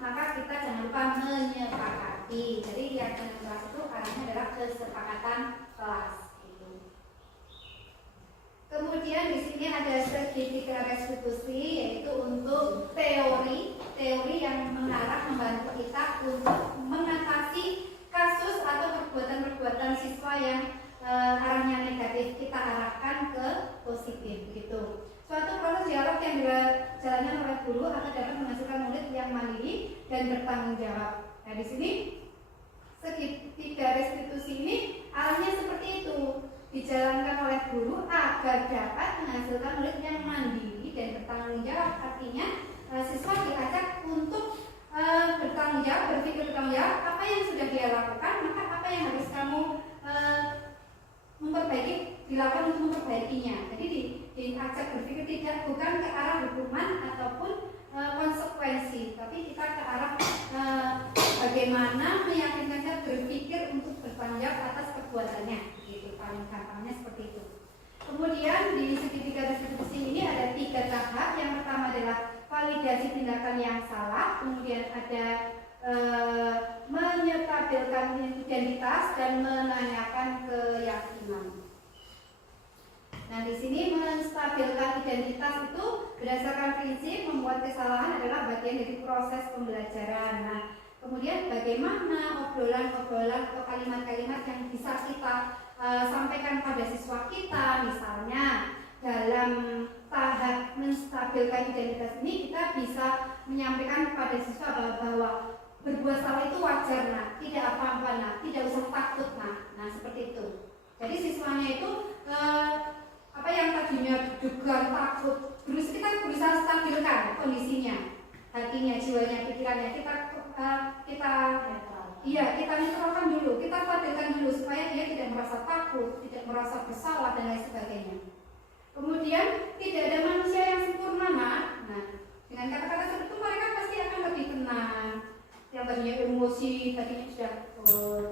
maka kita jangan lupa menyepakati. Jadi keyakinan kelas itu arahnya adalah kesepakatan kelas. Gitu. Kemudian di sini ada segitiga restitusi, yaitu untuk teori yang mengarah membantu kita untuk mengatasi kasus atau perbuatan-perbuatan siswa yang arahnya negatif, kita arahkan ke positif gitu. Suatu proses dialog yang dijalankan oleh guru akan dapat menghasilkan murid yang mandiri dan bertanggung jawab. Nah, di sini segitiga restitusi ini arahnya seperti itu, dijalankan oleh guru agar dapat menghasilkan murid yang mandiri dan bertanggung jawab. Artinya siswa diajak untuk bertanggung jawab, berpikir bertanggung jawab apa yang sudah dia lakukan, maka apa yang harus kamu dilakukan untuk memperbaikinya. Jadi di diajak berpikir bukan ke arah hukuman ataupun konsekuensi, tapi kita ke arah bagaimana meyakinkan dia berpikir untuk bertanggung jawab atas perbuatannya, gitu. Paling gampangnya seperti itu. Kemudian di segitiga restitusi ini ada 3 tahap. Yang pertama adalah validasi tindakan yang salah, kemudian ada menyetabilkan identitas dan menanyakan keyakinan. Nah, di sini menstabilkan identitas itu berdasarkan prinsip membuat kesalahan adalah bagian dari proses pembelajaran. Nah, kemudian bagaimana obrolan-obrolan atau kalimat-kalimat yang bisa kita sampaikan pada siswa kita, misalnya dalam tahap menstabilkan identitas ini kita bisa menyampaikan kepada siswa bahwa berbuat salah itu wajar, nah, tidak apa-apa, nah, tidak usah takut, nah seperti itu. Jadi siswanya itu apa yang tadinya juga takut, kita berusaha stabilkan kondisinya, hatinya, jiwanya, pikirannya, kita netralkan dulu, kita stabilkan dulu supaya dia tidak merasa takut, tidak merasa bersalah dan lain sebagainya. Kemudian tidak ada manusia yang sempurna, nah dengan kata-kata seperti itu mereka pasti akan lebih tenang. Yang tadinya emosi, tadinya sudah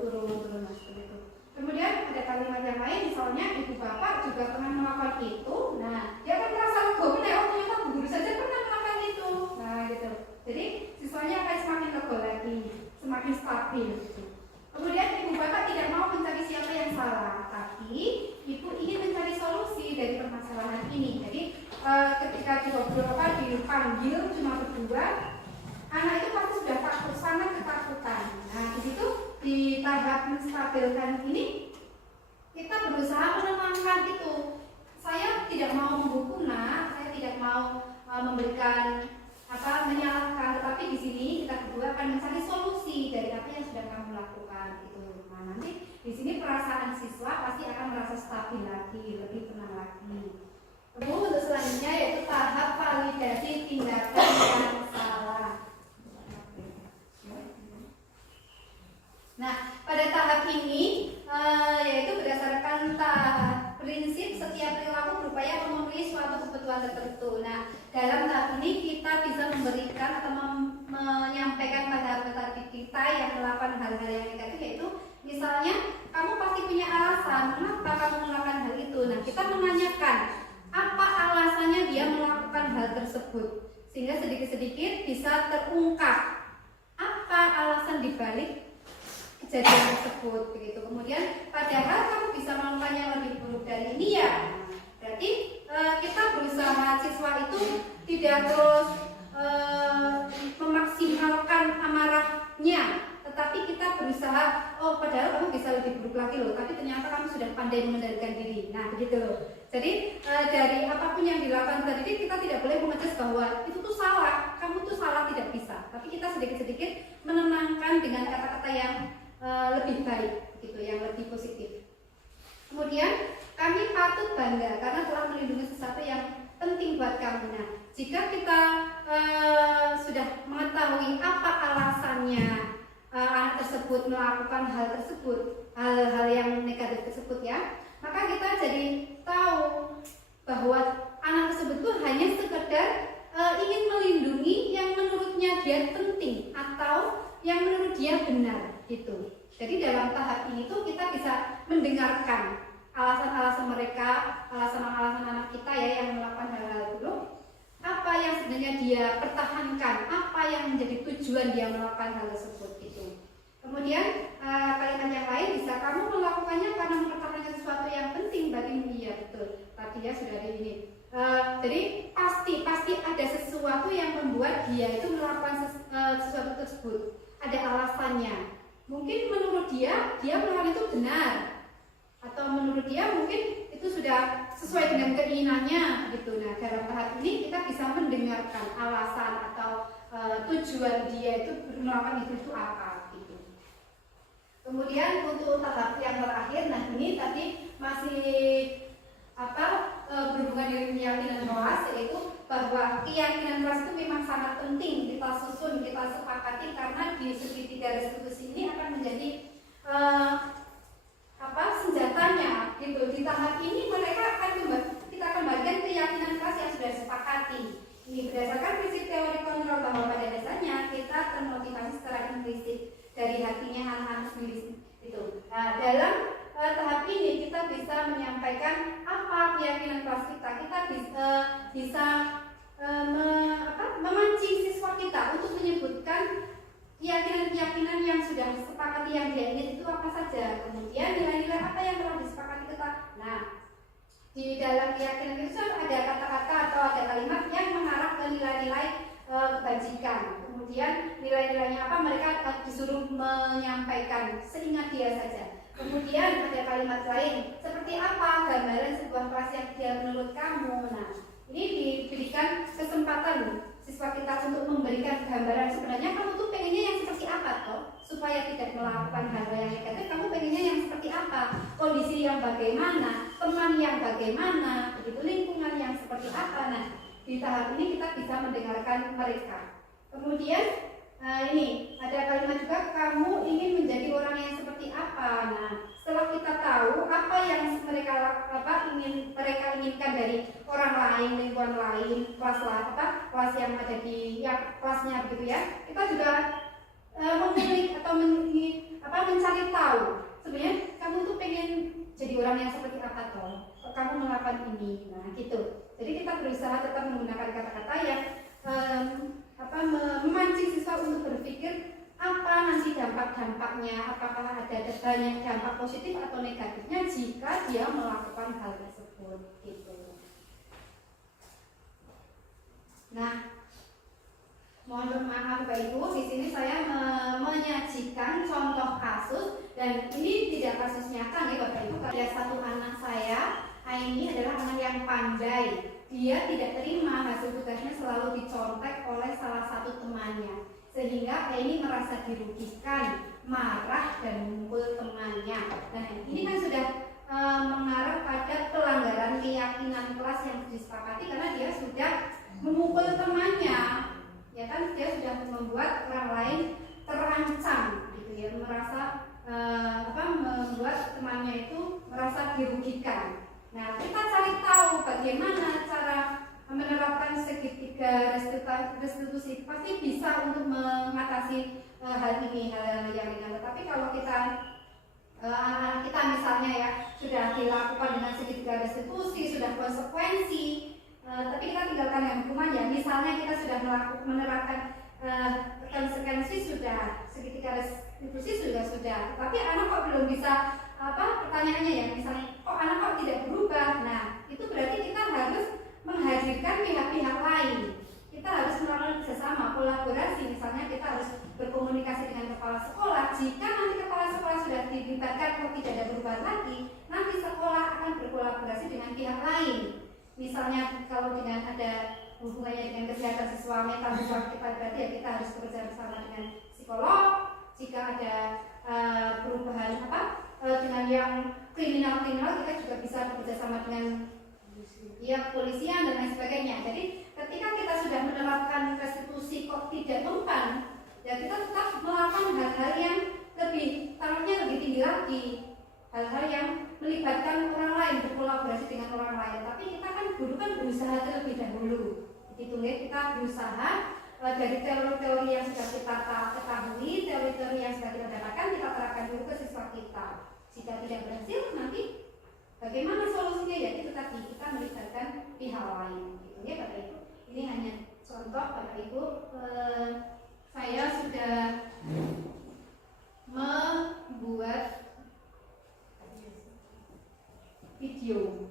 turun seperti itu. Kemudian ada kalimat yang lain, misalnya ibu bapak juga pernah melakukan itu. Nah, dia akan merasa lega, ternyata bu guru saja pernah melakukan itu. Nah, gitu. Jadi siswanya akan semakin lega lagi, semakin stabil. Gitu. Kemudian ibu bapak tidak mau mencari siapa yang salah, tapi ibu ingin mencari solusi dari permasalahan ini. Jadi ketika dipanggil cuma berdua, anak itu pasti sudah takut, sangat ketakutan. Nah, di situ di tahap menstabilkan ini kita berusaha menenangkan itu. Saya tidak mau menghukum, saya tidak mau memberikan menyalahkan, tetapi di sini kita berdua akan mencari solusi dari apa yang sudah kamu lakukan itu. Nah, nanti di sini perasaan siswa pasti akan merasa stabil lagi, lebih tenang lagi. Kemudian untuk selanjutnya yaitu tahap validasi tindakan yang salah. Nah, pada tahap ini yaitu berdasarkan prinsip setiap perilaku berupaya memenuhi suatu kebutuhan tertentu. Nah, dalam tahap ini kita bisa memberikan atau menyampaikan pada peserta kita yang melakukan hal-hal yang negatif, yaitu misalnya kamu pasti punya alasan kenapa kamu melakukan hal itu. Nah, kita menanyakan apa alasannya dia melakukan hal tersebut, sehingga sedikit-sedikit bisa terungkap apa alasan dibalik kejadian tersebut, begitu. Kemudian padahal kamu bisa melakukan yang lebih buruk dari ini ya. Berarti kita berusaha siswa itu tidak terus memaksimalkan amarahnya, tetapi kita berusaha, padahal kamu bisa lebih buruk lagi loh, tapi ternyata kamu sudah pandai mengendalikan diri. Nah, begitu loh. Jadi dari apapun yang dilakukan tadi kita tidak boleh mengejas bahwa itu tuh salah, kamu tuh salah, tidak bisa. Tapi kita sedikit-sedikit menenangkan dengan kata-kata yang lebih baik, gitu, yang lebih positif. Kemudian kami patut bangga karena telah melindungi sesuatu yang penting buat kamu. Nah, jika kita sudah mengetahui apa alasannya anak tersebut melakukan hal tersebut, hal-hal yang negatif tersebut ya, maka kita jadi tahu bahwa anak tersebut tuh hanya sekedar ingin melindungi yang menurutnya dia penting atau yang menurut dia benar, gitu. Jadi dalam tahap ini tuh kita bisa mendengarkan alasan-alasan mereka, alasan-alasan anak kita ya yang melakukan hal-hal buruk, apa yang sebenarnya dia pertahankan, apa yang menjadi tujuan dia melakukan hal tersebut, gitu. Kemudian kalimat yang lain bisa kamu melakukannya karena mempertahankan sesuatu yang penting bagimu. Iya, betul. Tadi ya sudah di ini. Jadi pasti ada sesuatu yang membuat dia itu melakukan sesuatu tersebut. Ada alasannya. Mungkin menurut dia melakukan itu benar, atau menurut dia mungkin itu sudah sesuai dengan keinginannya, gitu. Nah, dalam tahap ini kita bisa mendengarkan alasan atau tujuan dia itu melakukan itu apa, gitu. Kemudian untuk tahap yang terakhir, nah ini tadi masih berhubungan dengan keyakinan kelas, yaitu bahwa keyakinan kelas itu memang sangat penting kita susun, kita sepakati, karena di segitiga restitusi ini akan menjadi senjatanya, gitu. Di tahap ini mereka akan kita kembalikan keyakinan saat ini kita bisa menyampaikan apa keyakinan kelas kita. Kita bisa memancing siswa kita untuk menyebutkan keyakinan-keyakinan yang sudah disepakati yang dia ingin itu apa saja. Kemudian nilai-nilai apa yang telah disepakati kita. Nah, di dalam keyakinan itu ada kata-kata atau ada kalimat yang mengarah ke nilai-nilai kebajikan. Kemudian nilai-nilainya apa mereka disuruh menyampaikan seingat dia saja. Kemudian ada kalimat lain seperti apa gambaran sebuah kelas yang ideal menurut kamu. Nah, ini diberikan kesempatan siswa kita untuk memberikan gambaran sebenarnya kamu tuh pengennya yang seperti apa toh, supaya tidak melakukan hal-hal yang negatif. Kamu pengennya yang seperti apa, kondisi yang bagaimana, teman yang bagaimana, begitu lingkungan yang seperti apa. Nah, di tahap ini kita bisa mendengarkan mereka. Kemudian ini ada kalimat juga, kamu ingin menjadi orang yang seperti apa. Nah, setelah kita tahu apa yang mereka inginkan dari orang lain, lingkungan lain, kelas yang ada di kelasnya begitu ya, kita juga memilih atau mencari tahu sebenarnya kamu tuh pengen jadi orang yang seperti apa toh, kamu melakukan ini. Nah gitu. Jadi kita berusaha tetap menggunakan kata-kata yang memancing siswa untuk berpikir apa nanti dampak-dampaknya, apakah ada banyak dampak positif atau negatifnya jika dia melakukan hal tersebut gitu. Nah, mohon maaf Bapak Ibu, di sini saya menyajikan contoh kasus dan ini tidak kasus nyata nih Bapak Ibu. Ada satu anak saya, Aini adalah anak yang pandai. Dia tidak terima hasil tugasnya selalu dicontek oleh salah satu temannya, sehingga Aini merasa dirugikan, marah dan memukul temannya. Nah, ini kan sudah mengarah pada pelanggaran keyakinan kelas yang disepakati karena dia sudah memukul temannya. Ya kan, dia sudah membuat orang lain terancam gitu ya, merasa membuat temannya itu merasa dirugikan. Nah, kita cari tahu bagaimana cara menerapkan segitiga restitusi. Pasti bisa untuk mengatasi hal ini, hal yang ringan. Tetapi kalau anak-anak kita misalnya ya sudah dilakukan dengan segitiga restitusi, sudah konsekuensi, tapi kita tinggalkan yang hukuman ya. Misalnya kita sudah menerapkan konsekuensi sudah, segitiga restitusi sudah. Tapi anak kok belum bisa pertanyaannya ya, misalnya kok anak kok tidak berubah. Nah, itu berarti kita harus menghadirkan pihak-pihak lain. Kita harus melakukan kerjasama, kolaborasi. Misalnya kita harus berkomunikasi dengan kepala sekolah. Jika nanti kepala sekolah sudah dilibatkan kok tidak ada perubahan lagi, nanti sekolah akan berkolaborasi dengan pihak lain. Misalnya kalau dengan ada hubungannya dengan kesehatan siswa, mental siswa kita, berarti ya kita harus bekerja bersama dengan psikolog. Jika ada perubahan dengan yang kriminal kita juga bisa bekerja sama dengan kepolisian dan lain sebagainya. Jadi ketika kita sudah menerapkan restitusi kok tidak mempan, ya kita tetap melakukan hal-hal yang tarafnya lebih tinggi lagi, hal-hal yang melibatkan orang lain, berkolaborasi dengan orang lain. Tapi kita kan dulu berusaha terlebih dahulu, gitu ya. Kita berusaha dari teori-teori yang sudah kita ketahui, teori-teori yang sudah kita dapatkan, kita terapkan dulu ke siswa kita. Jika tidak berhasil, nanti bagaimana solusinya? Ya tetapi kita melibatkan pihak lain, gitu ya Bapak Ibu. Ini hanya contoh Bapak Ibu. Saya sudah membuat video.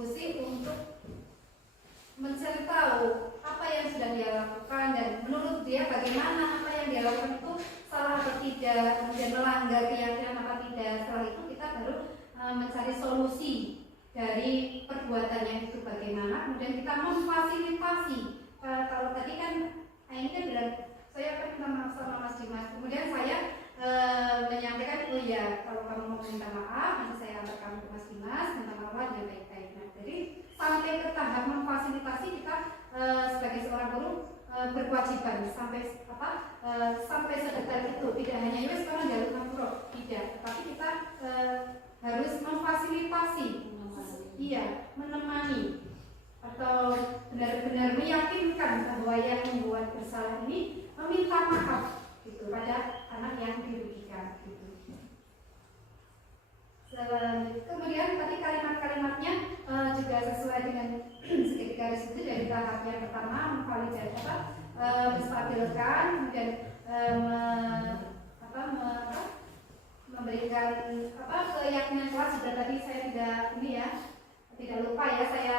berdiskusi untuk mencari tahu apa yang sudah dia lakukan dan menurut dia bagaimana apa yang dia lakukan itu salah atau tidak, kemudian melanggar keyakinan apa tidak. Setelah itu kita baru mencari solusi dari perbuatannya itu bagaimana, kemudian kita memfasilitasi. Kalau tadi kan ini kan bilang saya akan minta maaf sama Mas Dimas, kemudian saya menyampaikan, oh ya kalau kamu mau minta maaf nanti saya antar kamu ke Mas Dimas, minta maaf dan baik-baik. Nah, jadi sampai ke tahap memfasilitasi kita sebagai seorang guru berkewajiban sampai sampai sedetail itu, tidak hanya wes sekarang jalur ngapura, tidak, tapi kita harus memfasilitasi, iya, menemani atau benar-benar meyakinkan bahwa yang membuat bersalah ini meminta maaf gitu pada anak yang dirugikan gitu. Kemudian tadi kalimat-kalimatnya juga sesuai dengan sedikit garis itu dari tahap yang pertama memvalidasi menstabilkan, kemudian memberikan keyakinan kelas. Sudah tadi saya tidak lupa ya, saya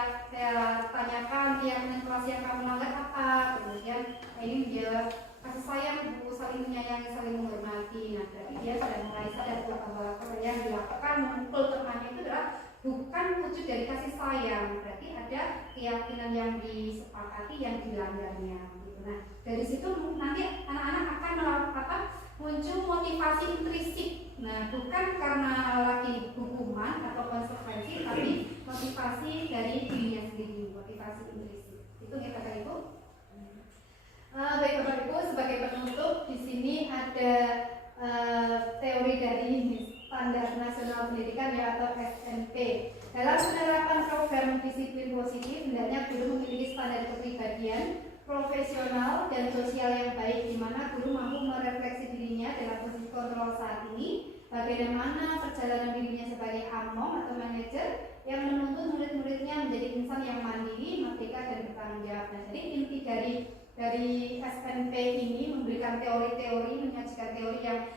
tanyakan keyakinan kelas yang kamu langgar apa, kemudian ini dia kasih sayang Bu, saling menyayangi, saling menghormati. Nah, berarti dia sudah mulai sadar bahwa yang dilakukan memukul temannya itu adalah bukan wujud dari kasih sayang, berarti ada keyakinan yang disepakati yang dilanggarnya gitu. Nah, dari situ nanti anak-anak akan melakukan muncul motivasi intrinsik. Nah, bukan karena lagi hukuman atau konsekuensi, tapi motivasi dari dirinya sendiri, motivasi intrinsik. Itu ya Bapak Ibu. Baik Bapak Ibu, sebagai penutup di sini ada teori dari Standar Nasional Pendidikan ya atau SMP. Dalam penerapan program disiplin positif, hendaknya guru memiliki standar kepribadian profesional dan sosial yang baik, di mana guru mampu merefleksi dirinya dalam posisi kontrol saat ini, bagaimana perjalanan dirinya sebagai among atau manajer yang menuntun murid-muridnya menjadi insan yang mandiri, merdeka dan bertanggung jawab. Nah, jadi inti dari SNP ini memberikan teori-teori, menyajikan teori yang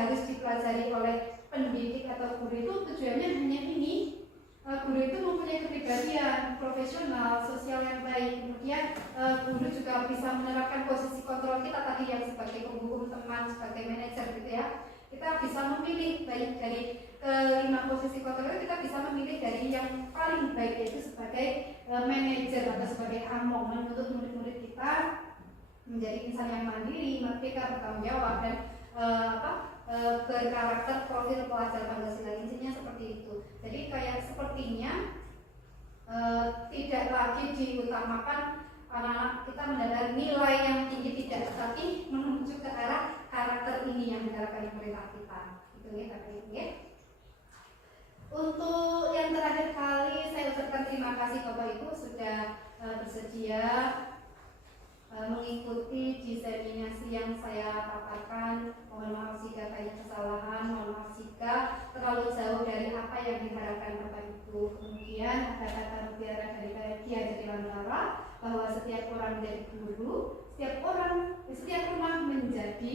harus dipelajari oleh pendidik atau guru itu tujuannya hanya ini. Guru itu mempunyai kepribadian profesional, sosial yang baik. Kemudian guru juga bisa menerapkan posisi kontrol kita tadi yang sebagai penghukum teman, sebagai manajer gitu ya. Kita bisa memilih baik dari kelima posisi kontrol, kita bisa memilih dari yang paling baik, yaitu sebagai manajer atau sebagai among, menuntut murid-murid kita menjadi insan yang mandiri, merdeka, bertanggung jawab dan berkarakter profil pelajar Pancasila. Intinya seperti itu. Jadi kayak sepertinya tidak lagi diutamakan anak-anak kita mendapat nilai yang tinggi, tidak, tapi menuju ke arah karakter ini yang diharapkan pemerintah kita. Itu ya Bapak Ibu ya. Untuk yang terakhir kali saya ucapkan terima kasih Bapak Ibu sudah bersedia mengikuti diseminasi yang saya paparkan. Mohon maaf jika banyak kesalahan, mohon maaf jika terlalu jauh dari apa yang diharapkan Bapak Ibu. Kemudian ada kata mutiara dari Dia Jatiwanara bahwa setiap orang menjadi guru, setiap rumah menjadi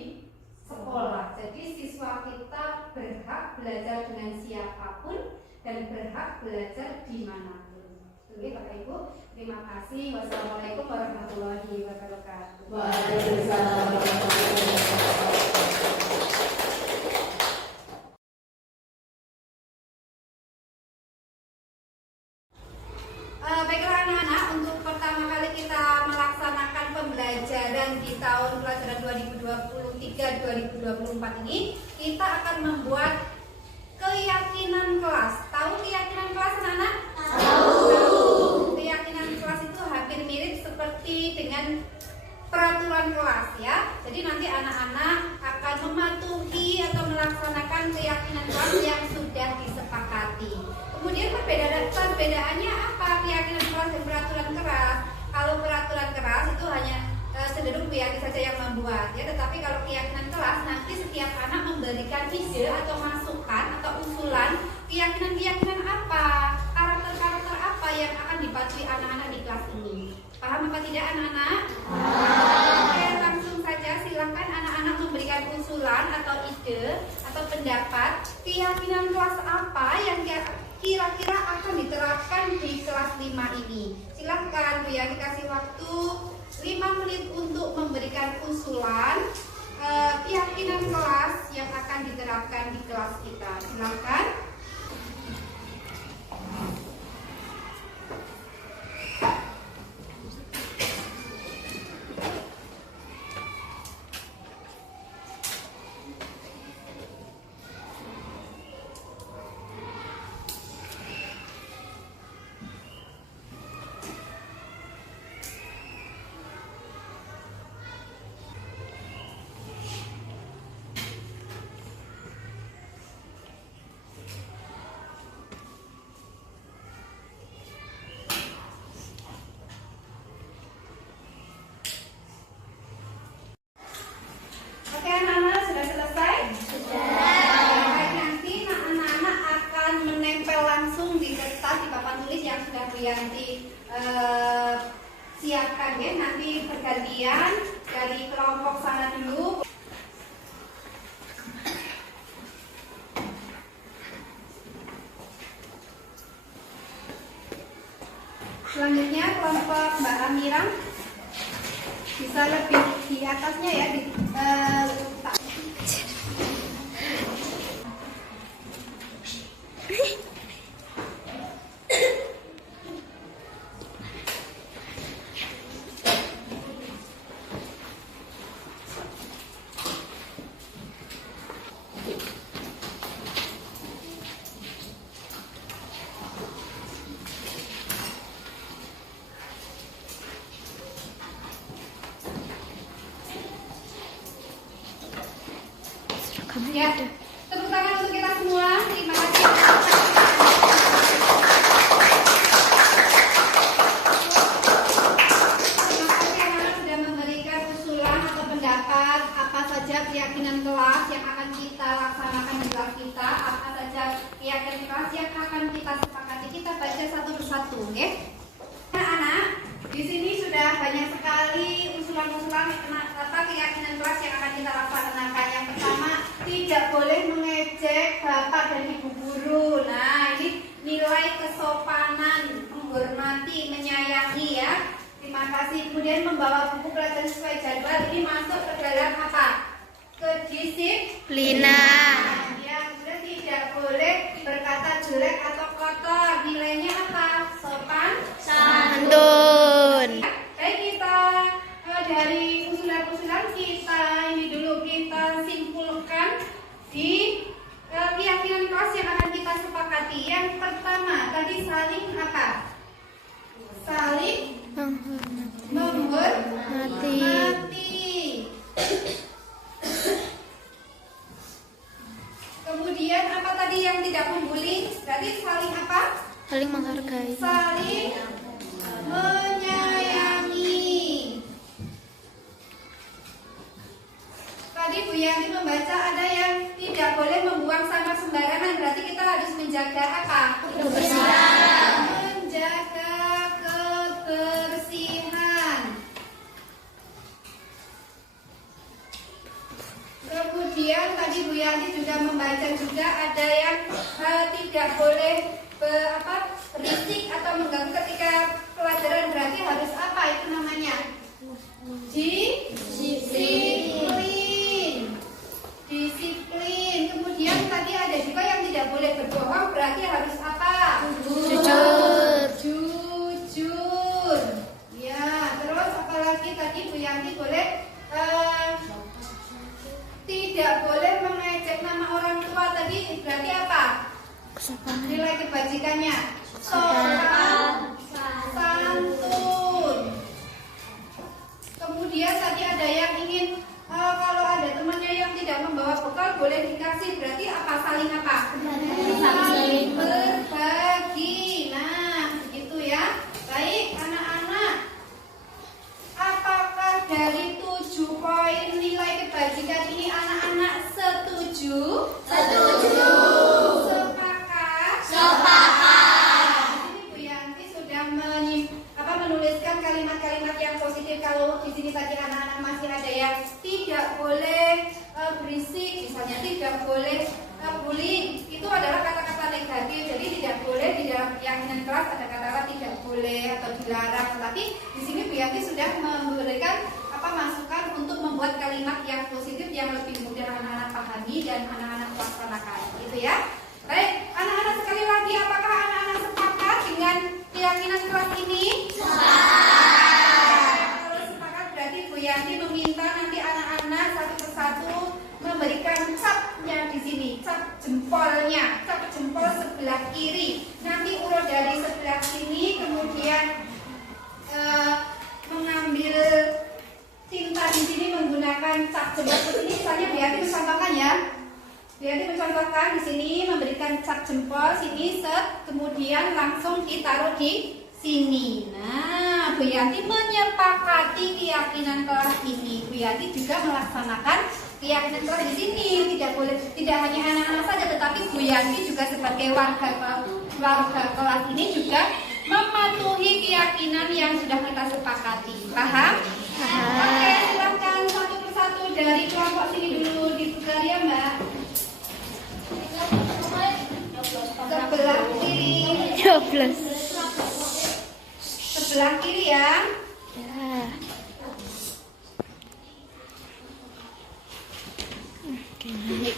sekolah. Jadi siswa kita berhak belajar dengan siapapun dan berhak belajar di manapun. Oke Bapak Ibu, terima kasih. Wassalamualaikum warahmatullahi wabarakatuh. Waalaikumsalam warahmatullahi wabarakatuh. Baiklah anak-anak, untuk pertama kali kita melaksanakan pembelajaran di tahun pelajaran 2023-2024 ini, kita akan membuat keyakinan kelas. Tahu keyakinan kelas anak-anak? Tahu. Keyakinan kelas itu hampir mirip seperti dengan peraturan kelas ya. Jadi nanti anak-anak akan mematuhi atau melaksanakan keyakinan kelas yang sudah disepakati. Kemudian perbedaannya apa keyakinan kelas dan peraturan keras? Kalau peraturan keras itu hanya cenderung keyakinan saja yang membuat ya, tetapi kalau keyakinan kelas nanti setiap anak memberikan ide atau masukan atau usulan keyakinan-keyakinan apa, karakter-karakter apa yang akan dipatuhi anak-anak di kelas ini. Paham apa tidak anak-anak? Oke, langsung saja silakan anak-anak memberikan usulan atau ide atau pendapat keyakinan kelas apa yang kira-kira akan diterapkan di kelas 5 ini? Silahkan Bu Yani kasih waktu 5 menit untuk memberikan usulan keyakinan kelas yang akan diterapkan di kelas kita. Silahkan. Oke anak-anak, sudah selesai? Sudah. Nanti anak-anak akan menempel langsung di kertas di papan tulis yang sudah Bu Yanti siapkan ya. Nanti bergantian dari kelompok sana dulu. Selanjutnya kelompok Mbak Amira bisa lebih di atasnya ya, ya. Tepuk tangan untuk kita semua. Terima kasih. Terima kasih anak-anak sudah memberikan usulan atau pendapat apa saja keyakinan kelas yang akan kita laksanakan di kelas kita, apa saja keyakinan kelas yang akan kita sepakati. Kita baca satu persatu, oke? Anak-anak, di sini sudah banyak sekali usulan-usulan kata keyakinan kelas yang akan kita laksanakan. Yang pertama, tidak boleh mengejek bapak dan ibu guru. Nah, ini nilai kesopanan, menghormati, menyayangi ya. Terima kasih. Kemudian membawa buku pelajaran sesuai jadwal, ini masuk ke dalam apa? Kedisiplinan. Ya, kemudian tidak boleh berkata jelek atau kotor. Nilainya apa? Sopan, santun. Baik, kita dari usulan-usulan kita ini dulu kita simpulkan di keyakinan kelas yang akan kita sepakati. Yang pertama tadi saling apa? Saling menghormati. Kemudian apa tadi yang tidak membuli? Berarti saling apa? Saling menghargai. Saling menyayangi. Tadi Bu Yanti membaca ada yang tidak boleh membuang sampah sembarangan. Berarti kita harus menjaga apa? Kebersihan. Menjaga kebersihan. Kemudian tadi Bu Yanti juga membaca juga ada yang tidak boleh berisik atau mengganggu ketika pelajaran. Berarti harus apa itu namanya? Disiplin. Kemudian tadi ada juga yang tidak boleh berbohong. Berarti harus apa? Jujur. Ya, terus apalagi tadi Bu Yanti boleh tidak boleh mengejek nama orang tua. Tadi berarti apa? Nilai kebajikannya sopan, santun. Kemudian tadi ada yang ingin kalau ada temannya yang tidak membawa bekal boleh dikasih. Berarti apa? Saling apa? Saling berbagi. Nah, begitu ya. Baik anak-anak, apakah dari 7 poin nilai kebajikan ini anak-anak setuju? Setuju. Sepakat. Ini Bu Yanti sudah menuliskan kalimat-kalimat yang positif. Kalau di sini tadi anak-anak masih ada yang tidak boleh berisik, misalnya tidak boleh bullying, itu adalah kata-kata negatif. Jadi tidak boleh dilarang. Tapi di sini Bu Yanti sudah memberikan masukan untuk membuat kalimat yang positif yang lebih mudah anak-anak pahami dan anak-anak laksanakan, gitu ya. Baik, anak-anak sekali lagi, apakah anak-anak sepakat dengan keyakinan kelas ini? Kalau sepakat berarti Bu Yanti meminta nanti anak-anak satu persatu memberikan capnya di sini, cap jempolnya, cap jempol sebelah kiri. Nanti urut dari sebelah sini, kemudian mengambil tinta di sini menggunakan cap jempol seperti ini. Misalnya biar mencontohkan ya. Biar mencontohkan di sini memberikan cap jempol sini set, kemudian langsung ditaruh di sini. Nah, Bu Yanti menyepakati keyakinan kelas ini. Bu Yanti juga melaksanakan keyakinan kelas di sini. Tidak hanya anak-anak saja, tetapi Bu Yanti juga sebagai warga kelas ini juga mematuhi keyakinan yang sudah kita sepakati. Paham? Oke, silahkan satu persatu dari kelompok sini dulu ditukar ya Mbak. Sebelah kiri. 12. Sebelah kiri ya. Ya. Oke, naik.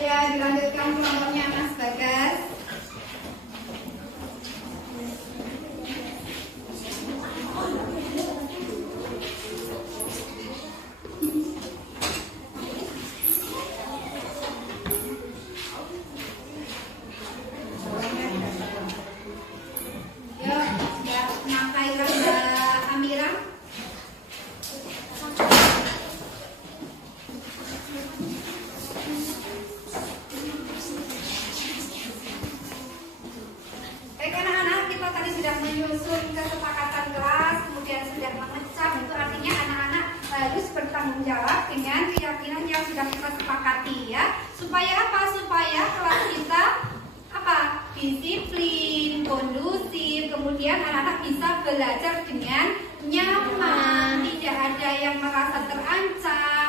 Ya, dilanjutkan kelompoknya Mas Bagas. Yuk, ya, nakaikan Mbak Amira. Baik anak-anak, kita tadi sudah menyusun kesepakatan kelas, kemudian sudah mengecap, itu artinya anak-anak harus bertanggung jawab dengan keyakinan yang sudah kita sepakati ya. Supaya apa? Supaya kelas kita disiplin, kondusif, kemudian anak-anak bisa belajar dengan nyaman, tidak ada yang merasa terancam,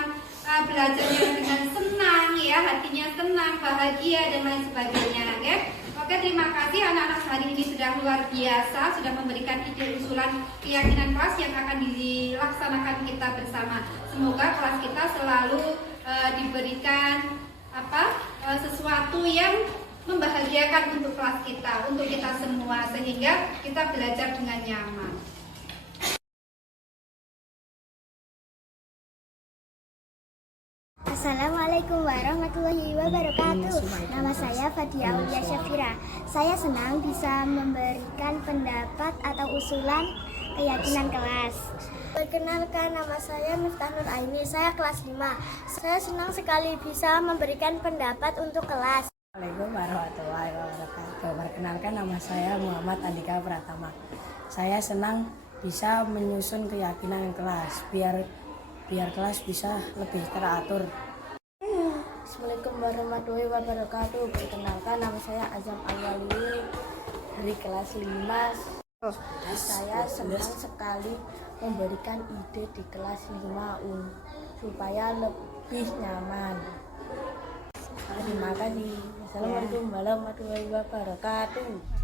belajarnya dengan senang ya, hatinya senang, bahagia dan lain sebagainya ya. Oke, terima kasih anak-anak hari ini sudah luar biasa, sudah memberikan ide usulan keyakinan kelas yang akan dilaksanakan kita bersama. Semoga kelas kita selalu diberikan sesuatu yang membahagiakan untuk kelas kita, untuk kita semua, sehingga kita belajar dengan nyaman. Assalamualaikum warahmatullahi wabarakatuh. Nama saya Fadia Aulia Syafira. Saya senang bisa memberikan pendapat atau usulan keyakinan kelas. Perkenalkan, nama saya Miftah Nur Aini. Saya kelas 5. Saya senang sekali bisa memberikan pendapat untuk kelas. Assalamualaikum warahmatullahi wabarakatuh. Perkenalkan, nama saya Muhammad Andika Pratama. Saya senang bisa menyusun keyakinan kelas biar kelas bisa lebih teratur. Assalamualaikum warahmatullahi wabarakatuh. Perkenalkan, nama saya Azam Alwali dari kelas 5. Saya senang sekali memberikan ide di kelas 5 supaya lebih nyaman. Terima kasih. Assalamualaikum warahmatullahi wabarakatuh.